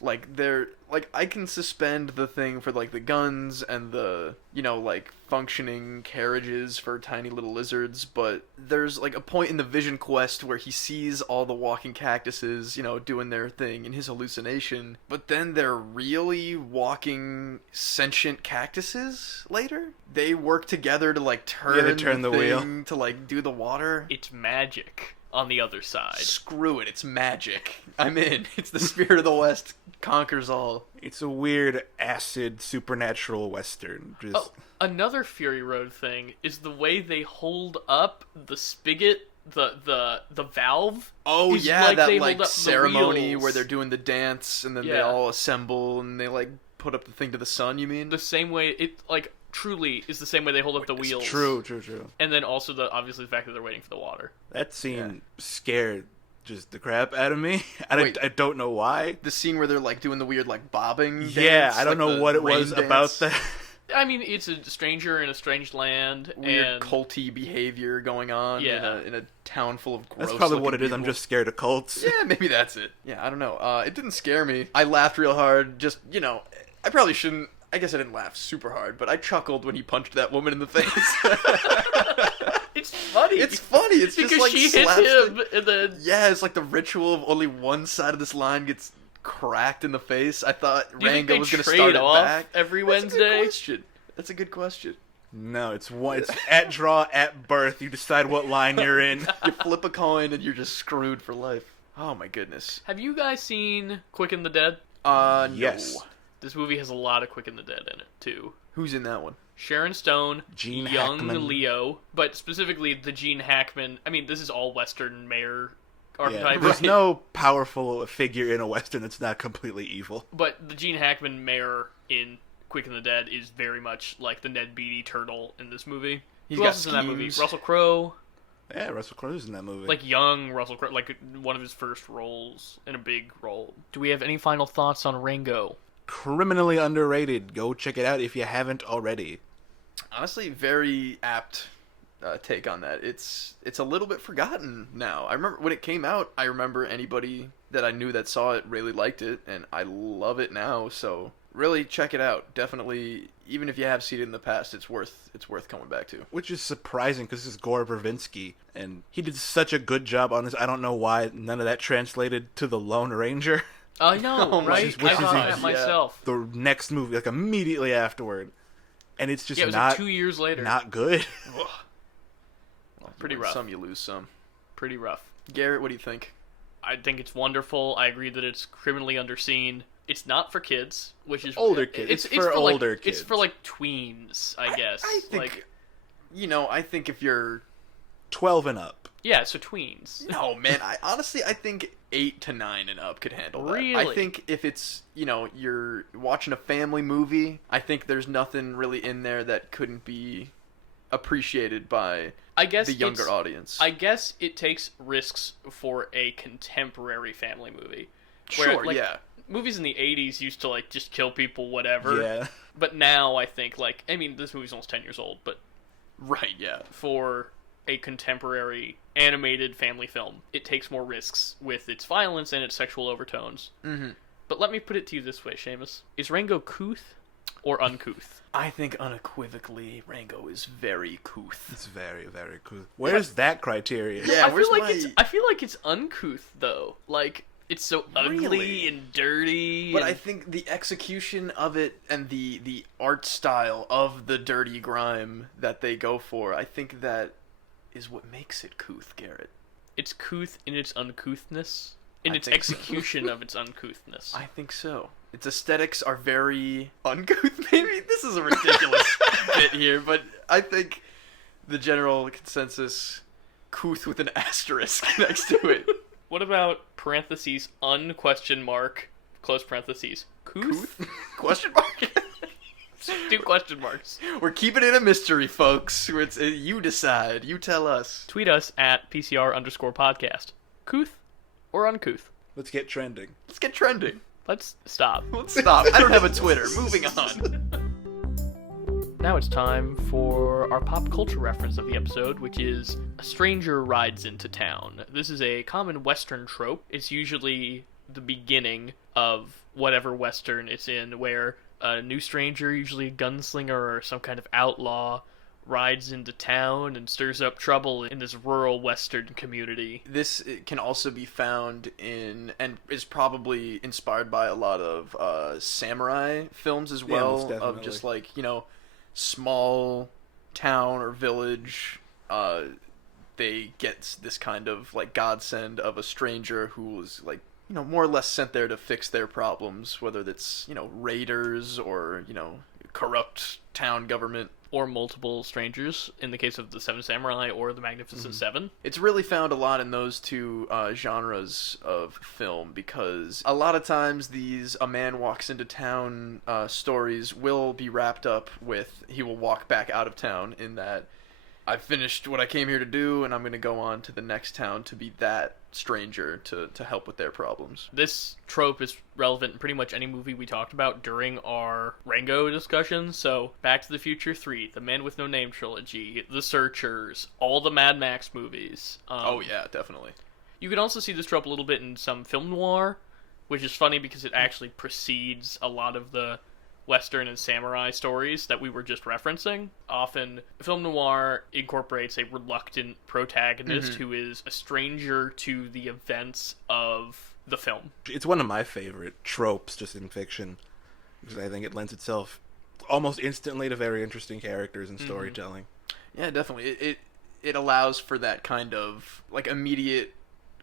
like they're like I can suspend the thing for like the guns and the like functioning carriages for tiny little lizards, but there's like a point in the vision quest where he sees all the walking cactuses doing their thing in his hallucination, but then they're really walking sentient cactuses later. They work together to like turn the thing wheel to like do the water. It's magic on the other side. Screw it, it's magic. I'm in. It's the spirit of the West conquers all. It's a weird acid supernatural western. Oh, another Fury Road thing is the way they hold up the spigot, the valve. Oh is yeah, like that they like hold up the ceremony wheels. where they're doing the dance and then they Yeah. all assemble and they like put up the thing to the sun. You mean? The same way it like truly is the same way they hold up the wheels. True. And then also obviously the fact that they're waiting for the water. That scene scared just the crap out of me. I don't know why. The scene where they're like doing the weird like bobbing. Yeah, dance, I don't like know the what it rain was dance. about that. I mean, it's a stranger in a strange land, Weird and culty behavior going on in a town full of gross. That's probably what it is. people. I'm just scared of cults. Yeah, maybe that's it. Yeah, I don't know. It didn't scare me. I laughed real hard. Just I probably shouldn't. I guess I didn't laugh super hard, but I chuckled when he punched that woman in the face. it's funny. It's funny. It's because just like she hits slapstick. him, and then Yeah, it's like the ritual of only one side of this line gets cracked in the face. I thought do you think Rango they was going to trade start it off back. every That's a Wednesday? good question. That's a good question. No, it's at draw, at birth. You decide what line you're in. You flip a coin and you're just screwed for life. Oh my goodness. Have you guys seen Quick and the Dead? No. Yes. This movie has a lot of Quick and the Dead in it too. Who's in that one? Sharon Stone, Gene young Hackman. Leo, but specifically the Gene Hackman. I mean, this is all Western mayor Yeah, archetype. there's no powerful figure in a western that's not completely evil. But the Gene Hackman mayor in Quick and the Dead is very much like the Ned Beatty turtle in this movie. He's Who got else is in that movie? schemes. Russell Crowe, Yeah, Russell Crowe's in that movie. like young Russell Crowe, like one of his first roles in a big role. Do we have any final thoughts on Rango? criminally underrated. Go check it out if you haven't already. Honestly, very apt take on that. It's a little bit forgotten now. I remember when it came out. I remember anybody that I knew that saw it really liked it, and I love it now. So really, check it out. Definitely, even if you have seen it in the past, it's worth coming back to. Which is surprising because this is Gore Verbinski, and he did such a good job on this. I don't know why none of that translated to The Lone Ranger. I know, Oh my right? God. I thought Yeah. that myself. The next movie, like immediately afterward, and it's just Yeah, it was not like 2 years later. not good. Well, Pretty you win rough. Some you lose some. Pretty rough. Garrett, what do you think? I think it's wonderful. I agree that it's criminally underseen. It's not for kids, which is Older kids. It's for older like, kids. It's for like tweens, I guess. I think like, I think if you're 12 and up. yeah, so tweens. no man, I think 8 to 9 and up could handle that. I Really? think if it's you're watching a family movie, I think there's nothing really in there that couldn't be appreciated by I guess the younger it's- audience. I guess it takes risks for a contemporary family movie. Where, Sure, like, yeah. Movies in the 80s used to like just kill people, whatever. Yeah. But now I think like this movie's almost 10 years old, but Right, yeah. for a contemporary animated family film, it takes more risks with its violence and its sexual overtones. Mm-hmm. But let me put it to you this way, Seamus. Is Rango couth or uncouth? I think unequivocally Rango is very couth. It's very, very cool. Where's that criteria? Yeah, I where's feel like my- I feel like it's uncouth though. Like it's so ugly Really? and dirty. But and... I think the execution of it and the art style of the dirty grime that they go for, I think that is what makes it couth, Garrett. it's couth in its uncouthness, in I its think so. execution of its uncouthness. I think so. Its aesthetics are very uncouth. Maybe this is a ridiculous bit here, but I think the general consensus, couth with an asterisk next to it. What about parentheses question mark close parentheses couth? Couth? Question mark? 2 question marks. We're keeping it a mystery, folks. You decide. You tell us. Tweet us at PCR_podcast. Couth or uncouth? Let's get trending. Let's get trending. Let's stop. Let's stop. I don't have a Twitter. Moving on. Now it's time for our pop culture reference of the episode, which is a stranger rides into town. This is a common Western trope. It's usually the beginning of whatever Western it's in, where a new stranger, usually a gunslinger or some kind of outlaw, rides into town and stirs up trouble in this rural Western community. This can also be found in, and is probably inspired by a lot of samurai films as well, of just like, you know, small town or village, they get this kind of like godsend of a stranger who was like, you know, more or less sent there to fix their problems, whether that's, you know, raiders or, you know, corrupt town government. Or multiple strangers, in the case of the Seven Samurai or the Magnificent Seven. It's really found a lot in those two genres of film, because a lot of times these a man walks into town stories will be wrapped up with he will walk back out of town, in that I've finished what I came here to do and I'm going to go on to the next town to be that stranger to help with their problems. This trope is relevant in pretty much any movie we talked about during our Rango discussions. So Back to the Future 3, The Man with No Name trilogy, The Searchers, all the Mad Max movies. Oh yeah, definitely. You can also see this trope a little bit in some film noir, which is funny because it actually precedes a lot of the Western and samurai stories that we were just referencing. Often, film noir incorporates a reluctant protagonist who is a stranger to the events of the film. It's one of my favorite tropes just in fiction, because I think it lends itself almost instantly to very interesting characters and storytelling. Yeah, definitely. It allows for that kind of like immediate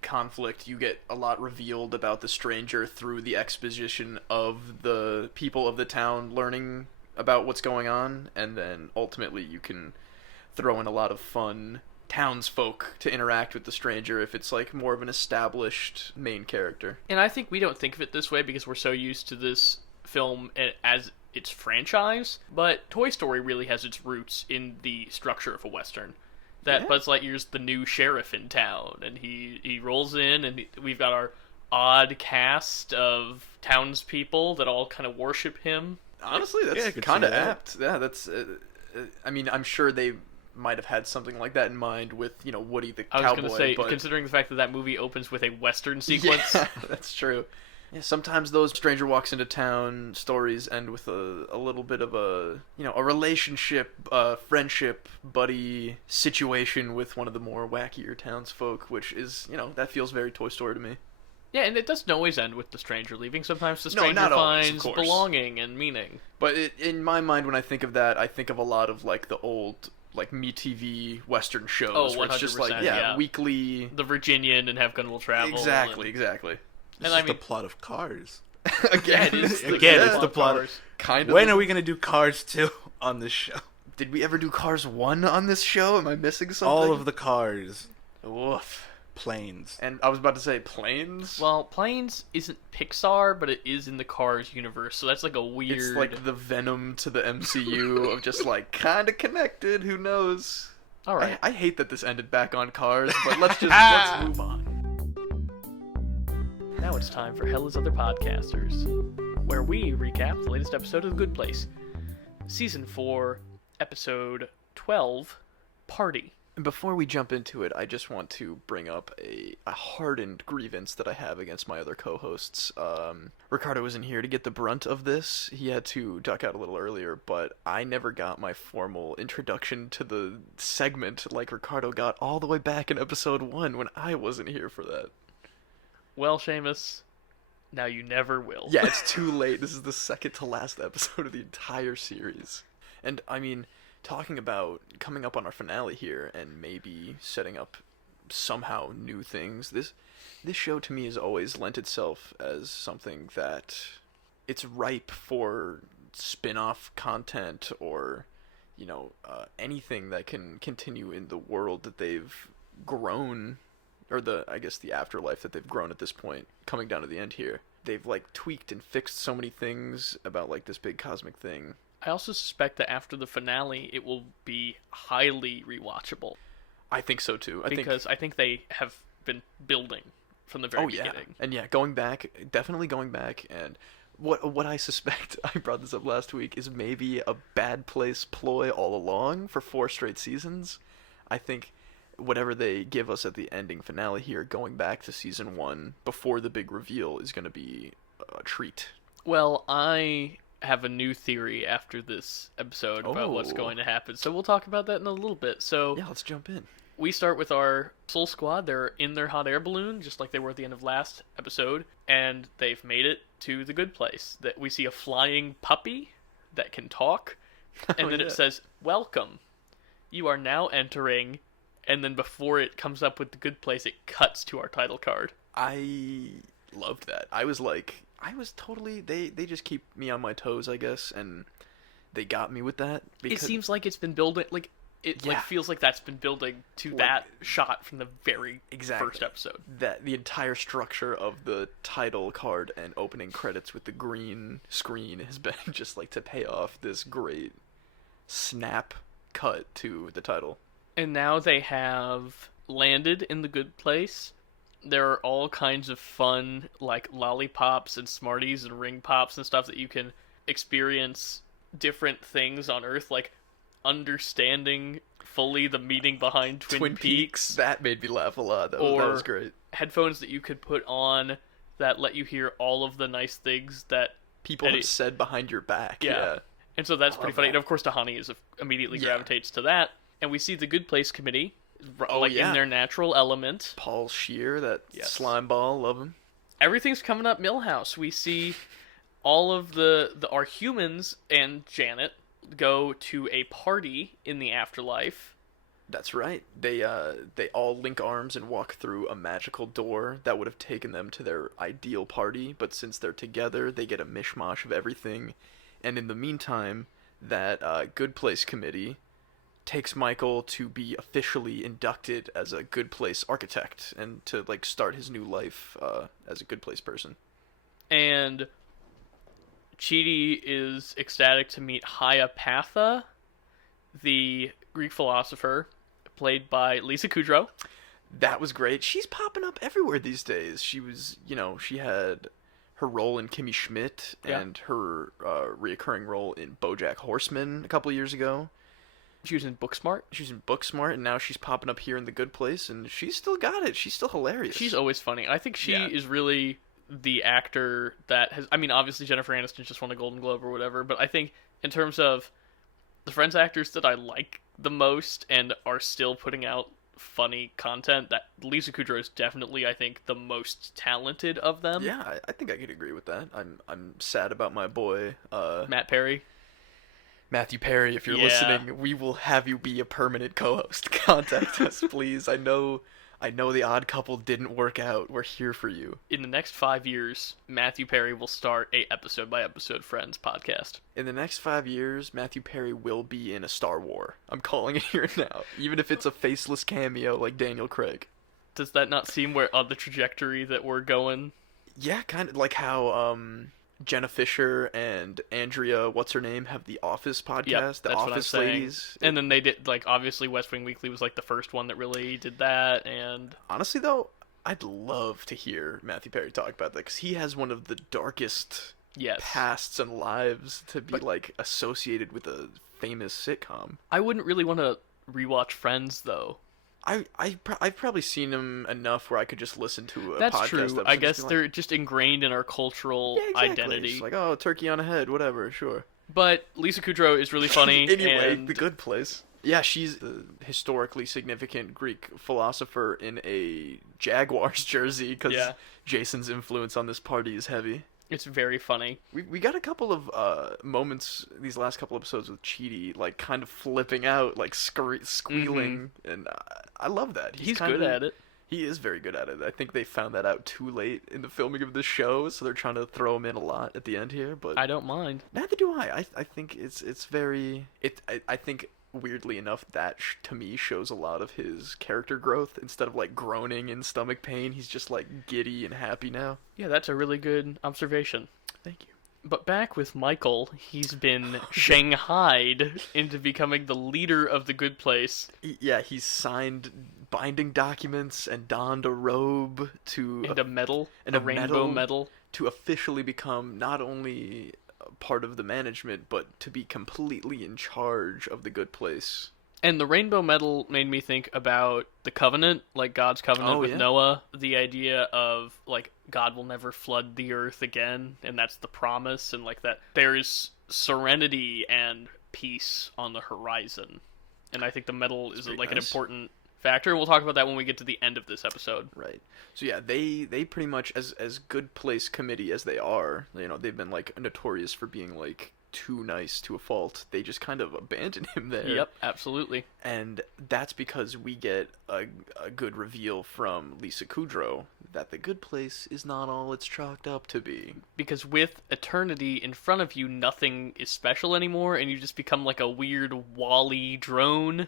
conflict. You get a lot revealed about the stranger through the exposition of the people of the town learning about what's going on, and then ultimately you can throw in a lot of fun townsfolk to interact with the stranger if it's like more of an established main character. And I think we don't think of it this way because we're so used to this film as its franchise, but Toy Story really has its roots in the structure of a Western. That Buzz Lightyear's the new sheriff in town, and he rolls in, and we've got our odd cast of townspeople that all kind of worship him. Honestly, that's kind of apt. Yeah, that's. I mean, I'm sure they might have had something like that in mind with, you know, Woody the cowboy. I was going to say, considering the fact that that movie opens with a Western sequence. Yeah, that's true. Yeah, sometimes those stranger walks into town stories end with a little bit of a, you know, a relationship, friendship, buddy situation with one of the more wackier townsfolk, which is, you know, that feels very Toy Story to me. Yeah, and it doesn't always end with the stranger leaving. Sometimes the stranger finds belonging and meaning. But in my mind, when I think of that, I think of a lot of like the old like MeTV Western shows, where it's just like weekly. The Virginian and Have Gun Will Travel. Exactly. This is the plot of Cars. Again, it's the plot of kind of. When are we going to do Cars 2 on this show? Did we ever do Cars 1 on this show? Am I missing something? All of the cars. Woof. Planes. And I was about to say Planes? Well, Planes isn't Pixar, but it is in the Cars universe, so that's like a weird... It's like the Venom to the MCU of just like kind of connected, who knows? Alright. I hate that this ended back on Cars, but let's move on. Now it's time for Hell is Other Podcasters, where we recap the latest episode of The Good Place. Season 4, Episode 12, Party. Before we jump into it, I just want to bring up a hardened grievance that I have against my other co-hosts. Ricardo wasn't here to get the brunt of this. He had to duck out a little earlier, but I never got my formal introduction to the segment like Ricardo got all the way back in episode 1 when I wasn't here for that. Well, Seamus, now you never will. Yeah, it's too late. This is the second to last episode of the entire series. And, I mean, talking about coming up on our finale here and maybe setting up somehow new things, this show to me has always lent itself as something that it's ripe for spin-off content or, you know, anything that can continue in the world that they've grown, or the afterlife that they've grown at this point, coming down to the end here. They've, like, tweaked and fixed so many things about, like, this big cosmic thing. I also suspect that after the finale, it will be highly rewatchable. I think so, too. I think they have been building from the very beginning. And definitely going back and What I suspect, I brought this up last week, is maybe a bad place ploy all along for 4 straight seasons. I think whatever they give us at the ending finale here, going back to season 1 before the big reveal, is going to be a treat. Well, I have a new theory after this episode about what's going to happen, so we'll talk about that in a little bit. So yeah, let's jump in. We start with our Soul Squad. They're in their hot air balloon, just like they were at the end of last episode, and they've made it to the good place. That we see a flying puppy that can talk, and then it says, "Welcome. You are now entering," and then before it comes up with the good place, it cuts to our title card. I loved that. I was totally, they just keep me on my toes, I guess, and they got me with that. It seems like it's been building, feels like that's been building to that shot from the very first episode. That the entire structure of the title card and opening credits with the green screen has been just like to pay off this great snap cut to the title. And now they have landed in the good place. There are all kinds of fun, like lollipops and Smarties and ring pops and stuff that you can experience different things on Earth, like understanding fully the meaning behind Twin Peaks. That made me laugh a lot. That was great. Headphones that you could put on that let you hear all of the nice things that people have said behind your back. Yeah. And so that's pretty funny. And of course, Tahani immediately gravitates to that. And we see the Good Place Committee, in their natural element. Paul Scheer, that slime ball, love him. Everything's coming up Millhouse. We see all of our humans and Janet go to a party in the afterlife. That's right. They all link arms and walk through a magical door that would have taken them to their ideal party, but since they're together, they get a mishmash of everything. And in the meantime, that Good Place Committee takes Michael to be officially inducted as a Good Place architect and to start his new life as a Good Place person. And Chidi is ecstatic to meet Hyapatha, the Greek philosopher, played by Lisa Kudrow. That was great. She's popping up everywhere these days. She was, she had her role in Kimmy Schmidt and her reoccurring role in BoJack Horseman a couple years ago. She was in Booksmart. And now she's popping up here in The Good Place, and she's still got it. She's still hilarious. She's always funny. I think she is really the actor that has... I mean, obviously Jennifer Aniston just won a Golden Globe or whatever, but I think in terms of the Friends actors that I like the most and are still putting out funny content, that Lisa Kudrow is definitely, I think, the most talented of them. Yeah, I think I could agree with that. I'm sad about my boy... Matthew Perry, if you're listening, we will have you be a permanent co-host. Contact us, please. I know The Odd Couple didn't work out. We're here for you. In the next 5 years, Matthew Perry will start a episode-by-episode Friends podcast. In the next 5 years, Matthew Perry will be in a Star War. I'm calling it here now, even if it's a faceless cameo like Daniel Craig. Does that not seem on the trajectory that we're going? Yeah, kind of like how Jenna Fisher and Andrea, what's her name, have the Office podcast, the Office Ladies. And then they did, obviously West Wing Weekly was the first one that really did that, and... Honestly, though, I'd love to hear Matthew Perry talk about that, because he has one of the darkest pasts and lives to be, associated with a famous sitcom. I wouldn't really want to rewatch Friends, though. I've probably seen him enough where I could just listen to a That's podcast. That's true. I guess they're just ingrained in our cultural identity. It's like, turkey on a head, whatever, sure. But Lisa Kudrow is really funny. Anyway, The Good Place. Yeah, she's the historically significant Greek philosopher in a Jaguars jersey because Jason's influence on this party is heavy. It's very funny. We got a couple of moments these last couple episodes with Chidi, kind of flipping out, squealing, and I love that. He's good at it. He is very good at it. I think they found that out too late in the filming of the show, so they're trying to throw him in a lot at the end here. But I don't mind. Neither do I. I think it's very. I think weirdly enough that to me shows a lot of his character growth. Instead of groaning in stomach pain, he's just giddy and happy now. Yeah, that's a really good observation. Thank you. But back with Michael, he's been shanghaied into becoming the leader of the Good Place. Yeah, he's signed binding documents and donned a robe and a medal, a rainbow medal, to officially become not only part of the management, but to be completely in charge of the good place. And the rainbow medal made me think about the covenant, like God's covenant with Noah. The idea of, like, God will never flood the earth again, and that's the promise, and, like, that there's serenity and peace on the horizon. And I think the medal is, like, an important factor, and we'll talk about that when we get to the end of this episode. Right. So yeah, they pretty much, as good place committee as they are, you know, they've been, like, notorious for being, like, too nice to a fault. They just kind of abandon him there. Yep, absolutely. And that's because we get a good reveal from Lisa Kudrow that the good place is not all it's chalked up to be. Because with eternity in front of you, nothing is special anymore, and you just become like a weird Wall-E drone.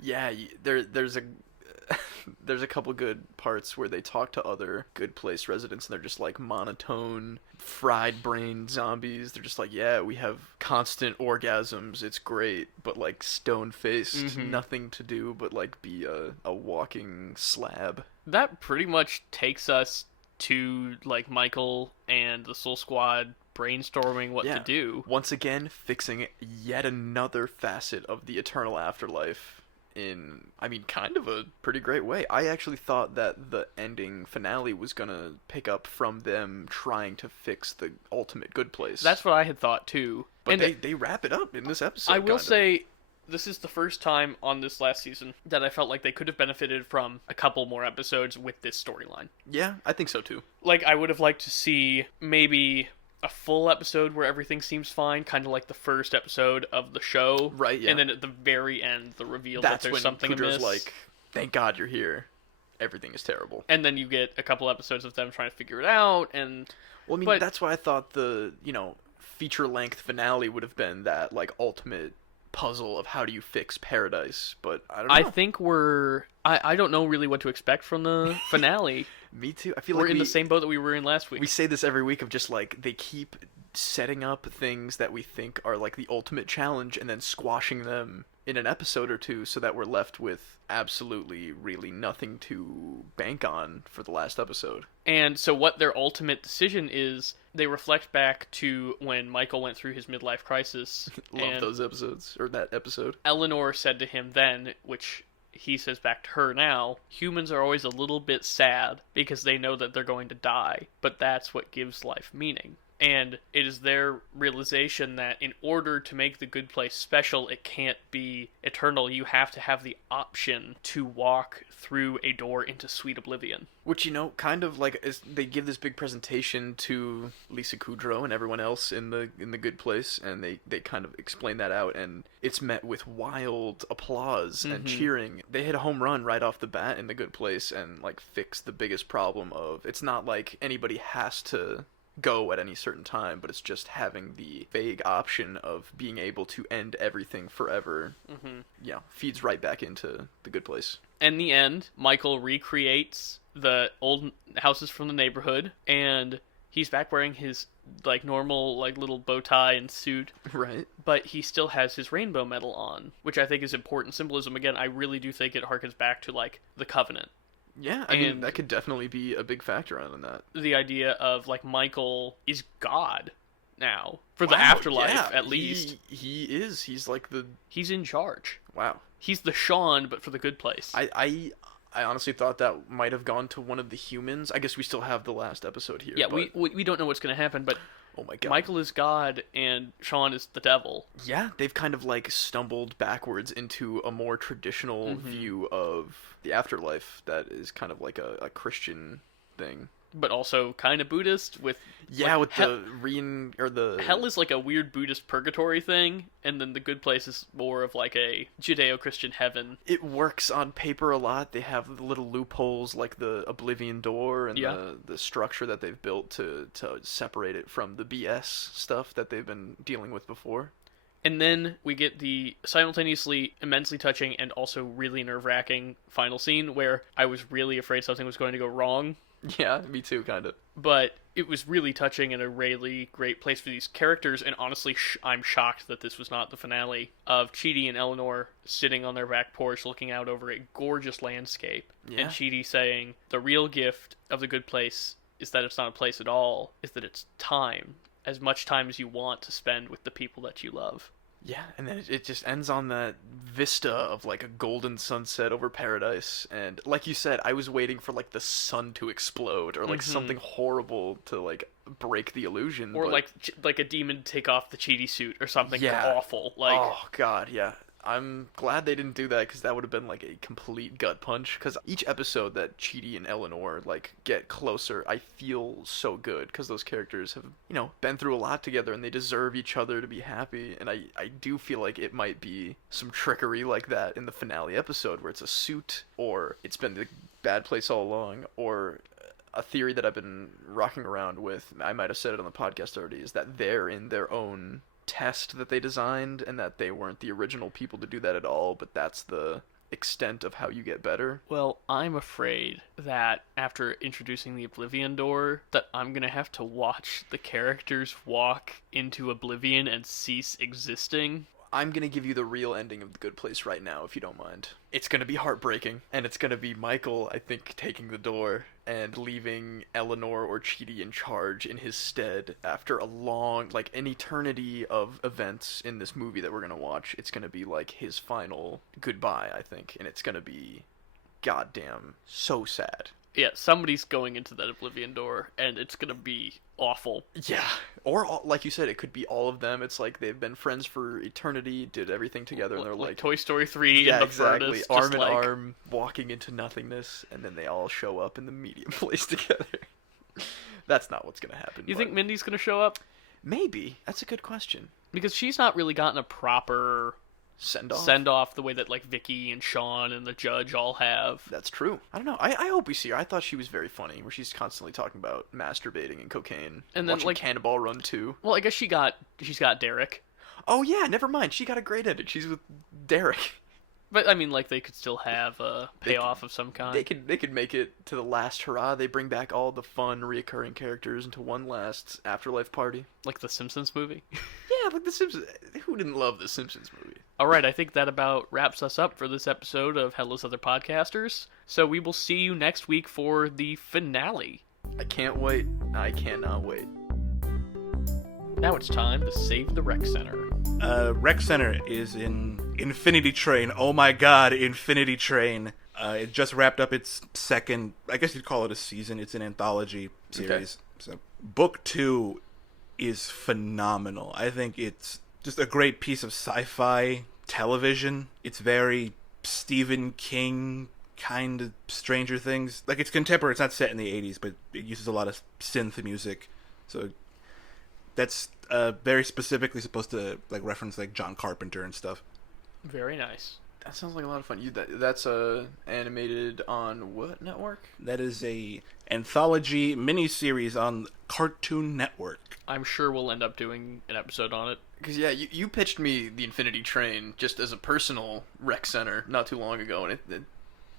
Yeah, there's a couple good parts where they talk to other good place residents, and they're just like monotone, fried brain zombies. They're just like, yeah, we have constant orgasms, it's great, but like stone faced, nothing to do but like be a walking slab. That pretty much takes us to like Michael and the Soul Squad brainstorming what to do. Once again, fixing yet another facet of the eternal afterlife. In, I mean, kind of a pretty great way. I actually thought that the ending finale was gonna pick up from them trying to fix the ultimate good place. That's what I had thought too. But they wrap it up in this episode. I will say, this is the first time on this last season that I felt like they could have benefited from a couple more episodes with this storyline. Yeah, I think so too. Like, I would have liked to see maybe a full episode where everything seems fine, kind of like the first episode of the show. Right, yeah. And then at the very end, the reveal that there's something amiss. That's when Kudrow's like, thank God you're here. Everything is terrible. And then you get a couple episodes of them trying to figure it out, and... Well, I mean, that's why I thought the, feature-length finale would have been that, like, ultimate puzzle of how do you fix paradise, but I don't know. I think I don't know really what to expect from the finale. Me too. I feel we're like in the same boat that we were in last week. We say this every week of just like they keep setting up things that we think are like the ultimate challenge and then squashing them in an episode or two so that we're left with absolutely really nothing to bank on for the last episode. And so what their ultimate decision is, they reflect back to when Michael went through his midlife crisis. Love those episodes, or that episode. Eleanor said to him then, which he says back to her now, humans are always a little bit sad because they know that they're going to die, but that's what gives life meaning. And it is their realization that in order to make the good place special, it can't be eternal. You have to have the option to walk through a door into sweet oblivion. Which, kind of like they give this big presentation to Lisa Kudrow and everyone else in the good place, and they kind of explain that out, and it's met with wild applause and cheering. They hit a home run right off the bat in the good place and like fix the biggest problem of it's not like anybody has to go at any certain time, but it's just having the vague option of being able to end everything forever. Feeds right back into the good place. In the end, Michael recreates the old houses from the neighborhood, and he's back wearing his like normal like little bow tie and suit, right? But he still has his rainbow medal on, which I think is important symbolism. Again, I really do think it harkens back to like the covenant. Yeah, I mean, that could definitely be a big factor on that. The idea of, like, Michael is God now. For the afterlife, at least. He is. He's like the... He's in charge. Wow. He's the Sean, but for the good place. I honestly thought that might have gone to one of the humans. I guess we still have the last episode here. Yeah, but... we don't know what's going to happen, but... Oh my God. Michael is God, and Sean is the devil. Yeah, they've kind of, like, stumbled backwards into a more traditional view of the afterlife that is kind of like a Christian thing. But also kind of Buddhist with... Yeah, like, with the Hell is like a weird Buddhist purgatory thing, and then the good place is more of like a Judeo-Christian heaven. It works on paper a lot. They have the little loopholes like the Oblivion door and the structure that they've built to separate it from the BS stuff that they've been dealing with before. And then we get the simultaneously immensely touching and also really nerve-wracking final scene where I was really afraid something was going to go wrong. Yeah, me too, kind of. But it was really touching and a really great place for these characters, and honestly, I'm shocked that this was not the finale of Chidi and Eleanor sitting on their back porch looking out over a gorgeous landscape. Yeah. And Chidi saying, the real gift of the good place is that it's not a place at all, is that it's time. As much time as you want to spend with the people that you love. Yeah, and then it just ends on that vista of like a golden sunset over paradise, and like you said, I was waiting for like the sun to explode or like something horrible to like break the illusion, or but... like a demon take off the cheaty suit or something awful. Like, oh god, yeah. I'm glad they didn't do that, because that would have been like a complete gut punch. Because each episode that Chidi and Eleanor like get closer, I feel so good, because those characters have, you know, been through a lot together, and they deserve each other to be happy. And I do feel like it might be some trickery like that in the finale episode, where it's a suit, or it's been the bad place all along, or a theory that I've been rocking around with, I might have said it on the podcast already, is that they're in their own test that they designed, and that they weren't the original people to do that at all, but that's the extent of how you get better. Well, I'm afraid that after introducing the Oblivion Door, that I'm gonna have to watch the characters walk into Oblivion and cease existing. I'm gonna give you the real ending of The Good Place right now, if you don't mind. It's gonna be heartbreaking, and it's gonna be Michael, I think, taking the door and leaving Eleanor or Chidi in charge in his stead after a long, like, an eternity of events in this movie that we're gonna watch. It's gonna be like his final goodbye, I think, and it's gonna be goddamn so sad. Yeah, somebody's going into that Oblivion Door, and it's gonna be awful. Yeah. Or, like you said, it could be all of them. It's like they've been friends for eternity, did everything together, and they're like Toy Story 3 yeah, and the exactly. furnace. Arm in arm, walking into nothingness, and then they all show up in the medium place together. That's not what's going to happen. You think Mindy's going to show up? Maybe. That's a good question. Because she's not really gotten a proper send off the way that like Vicky and Sean and the judge all have. That's true. I don't know. I hope we see her. I thought she was very funny, where she's constantly talking about masturbating and cocaine, and then watching like Cannonball Run 2. Well, I guess she's got Derek. Oh yeah, never mind. She got a great edit. She's with Derek. But I mean, like, they could still have a payoff of some kind. They could make it to the last hurrah. They bring back all the fun, reoccurring characters into one last afterlife party. Like the Simpsons movie? Yeah, like the Simpsons. Who didn't love the Simpsons movie? All right, I think that about wraps us up for this episode of Headless Other Podcasters. So we will see you next week for the finale. I can't wait. I cannot wait. Now it's time to save the rec center. Rec Center is in Infinity Train. Oh my god, Infinity Train. It just wrapped up its second, I guess you'd call it a season. It's an anthology series. Okay. So book 2 is phenomenal. I think it's just a great piece of sci-fi television. It's very Stephen King kind of Stranger Things. Like, it's contemporary. It's not set in the 80s, but it uses a lot of synth music. So that's very specifically supposed to like reference like John Carpenter and stuff. Very nice. That sounds like a lot of fun. That's animated on what network? That is a anthology miniseries on Cartoon Network. I'm sure we'll end up doing an episode on it. Because yeah, you pitched me the Infinity Train just as a personal rec center not too long ago, and it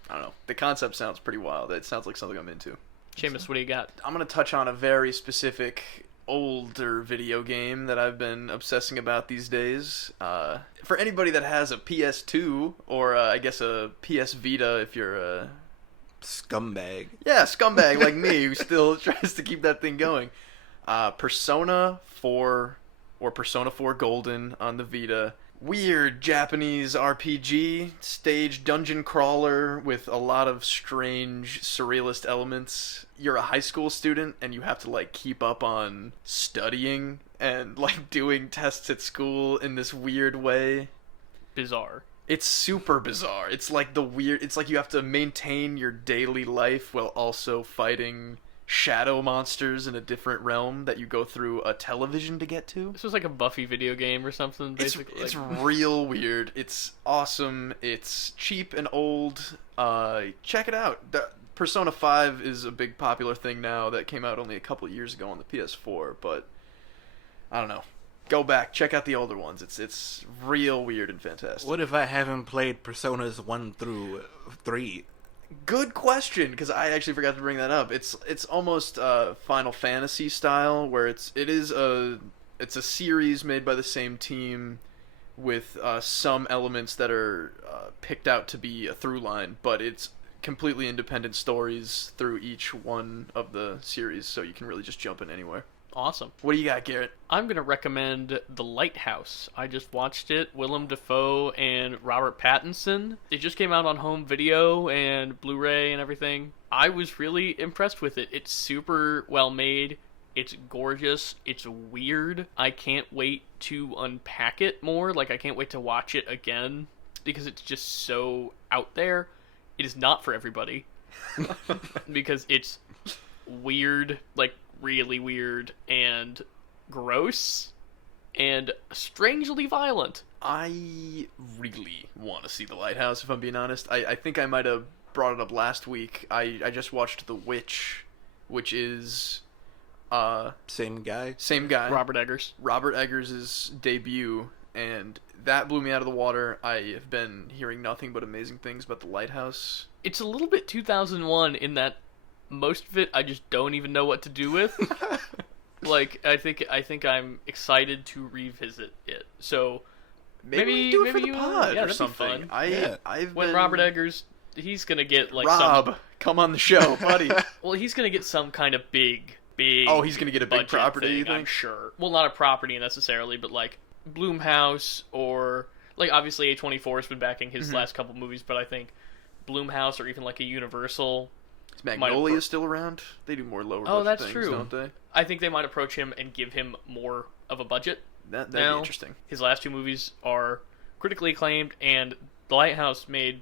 I don't know. The concept sounds pretty wild. It sounds like something I'm into. Seamus, what do you got? I'm gonna touch on a very specific older video game that I've been obsessing about these days. For anybody that has a PS2 or I guess a PS Vita, if you're a scumbag. Yeah, scumbag like me who still tries to keep that thing going. Persona 4 or Persona 4 Golden on the Vita. Weird Japanese RPG, stage dungeon crawler with a lot of strange surrealist elements. You're a high school student and you have to like keep up on studying and like doing tests at school in this weird way. Bizarre. It's super bizarre. It's like it's like you have to maintain your daily life while also fighting shadow monsters in a different realm that you go through a television to get to. This was like a Buffy video game or something, basically. It's real weird. It's awesome. It's cheap and old. Check it out. Persona 5 is a big popular thing now that came out only a couple of years ago on the PS4, but I don't know. Go back, check out the older ones. It's real weird and fantastic. What if I haven't played Personas 1 through 3? Good question, because I actually forgot to bring that up. It's almost Final Fantasy style, where it's a series made by the same team with some elements that are picked out to be a through line, but it's completely independent stories through each one of the series, so you can really just jump in anywhere. Awesome. What do you got, Garrett? I'm going to recommend The Lighthouse. I just watched it. Willem Dafoe and Robert Pattinson. It just came out on home video and Blu-ray and everything. I was really impressed with it. It's super well made. It's gorgeous. It's weird. I can't wait to unpack it more. Like, I can't wait to watch it again because it's just so out there. It is not for everybody because it's weird, like really weird and gross and strangely violent. I really want to see The Lighthouse, if I'm being honest. I think I might have brought it up last week. I just watched The Witch, which is Same guy. Robert Eggers. Robert Eggers' debut, and that blew me out of the water. I have been hearing nothing but amazing things about The Lighthouse. It's a little bit 2001 in that most of it I just don't even know what to do with. Like, I think I'm excited to revisit it. So Maybe we do it for the pod yeah, or that'd be something. fun. I've when been... Robert Eggers, he's gonna get like Rob, come on the show, buddy. Well, he's gonna get some kind of big. Oh, he's gonna get a big budget property, thing, you think? I'm sure. Well, not a property necessarily, but like Blumhouse or like obviously A24 has been backing his last couple movies, but I think Blumhouse or even like a Universal. Is Magnolia still around? They do more lower budget that's things, true. don't they? I think they might approach him and give him more of a budget. That'd Now, be interesting. His last two movies are critically acclaimed, and The Lighthouse made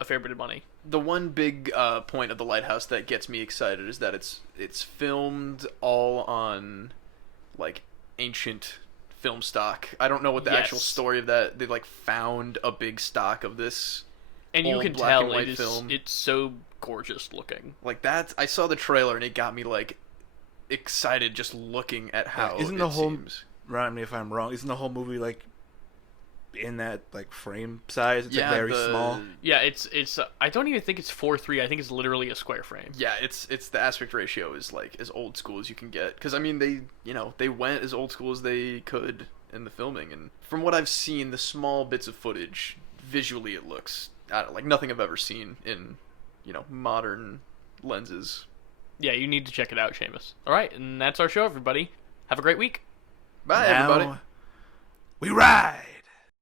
a fair bit of money. The one big point of The Lighthouse that gets me excited is that it's filmed all on like ancient film stock. I don't know what the actual story of that. They like found a big stock of this, and you old can black tell and white film. It's so gorgeous looking. Like that, I saw the trailer and it got me like excited just looking at how Isn't it the whole seems. Remind me if I'm wrong. Isn't the whole movie like in that like frame size? It's Yeah, like very small. Yeah, it's. I don't even think it's 4:3. I think it's literally a square frame. Yeah, it's the aspect ratio is like as old school as you can get. Because I mean, they went as old school as they could in the filming, and from what I've seen, the small bits of footage, visually it looks like nothing I've ever seen in modern lenses. Yeah, you need to check it out, Seamus. All right, and that's our show, everybody. Have a great week. Bye, Now, everybody. we ride.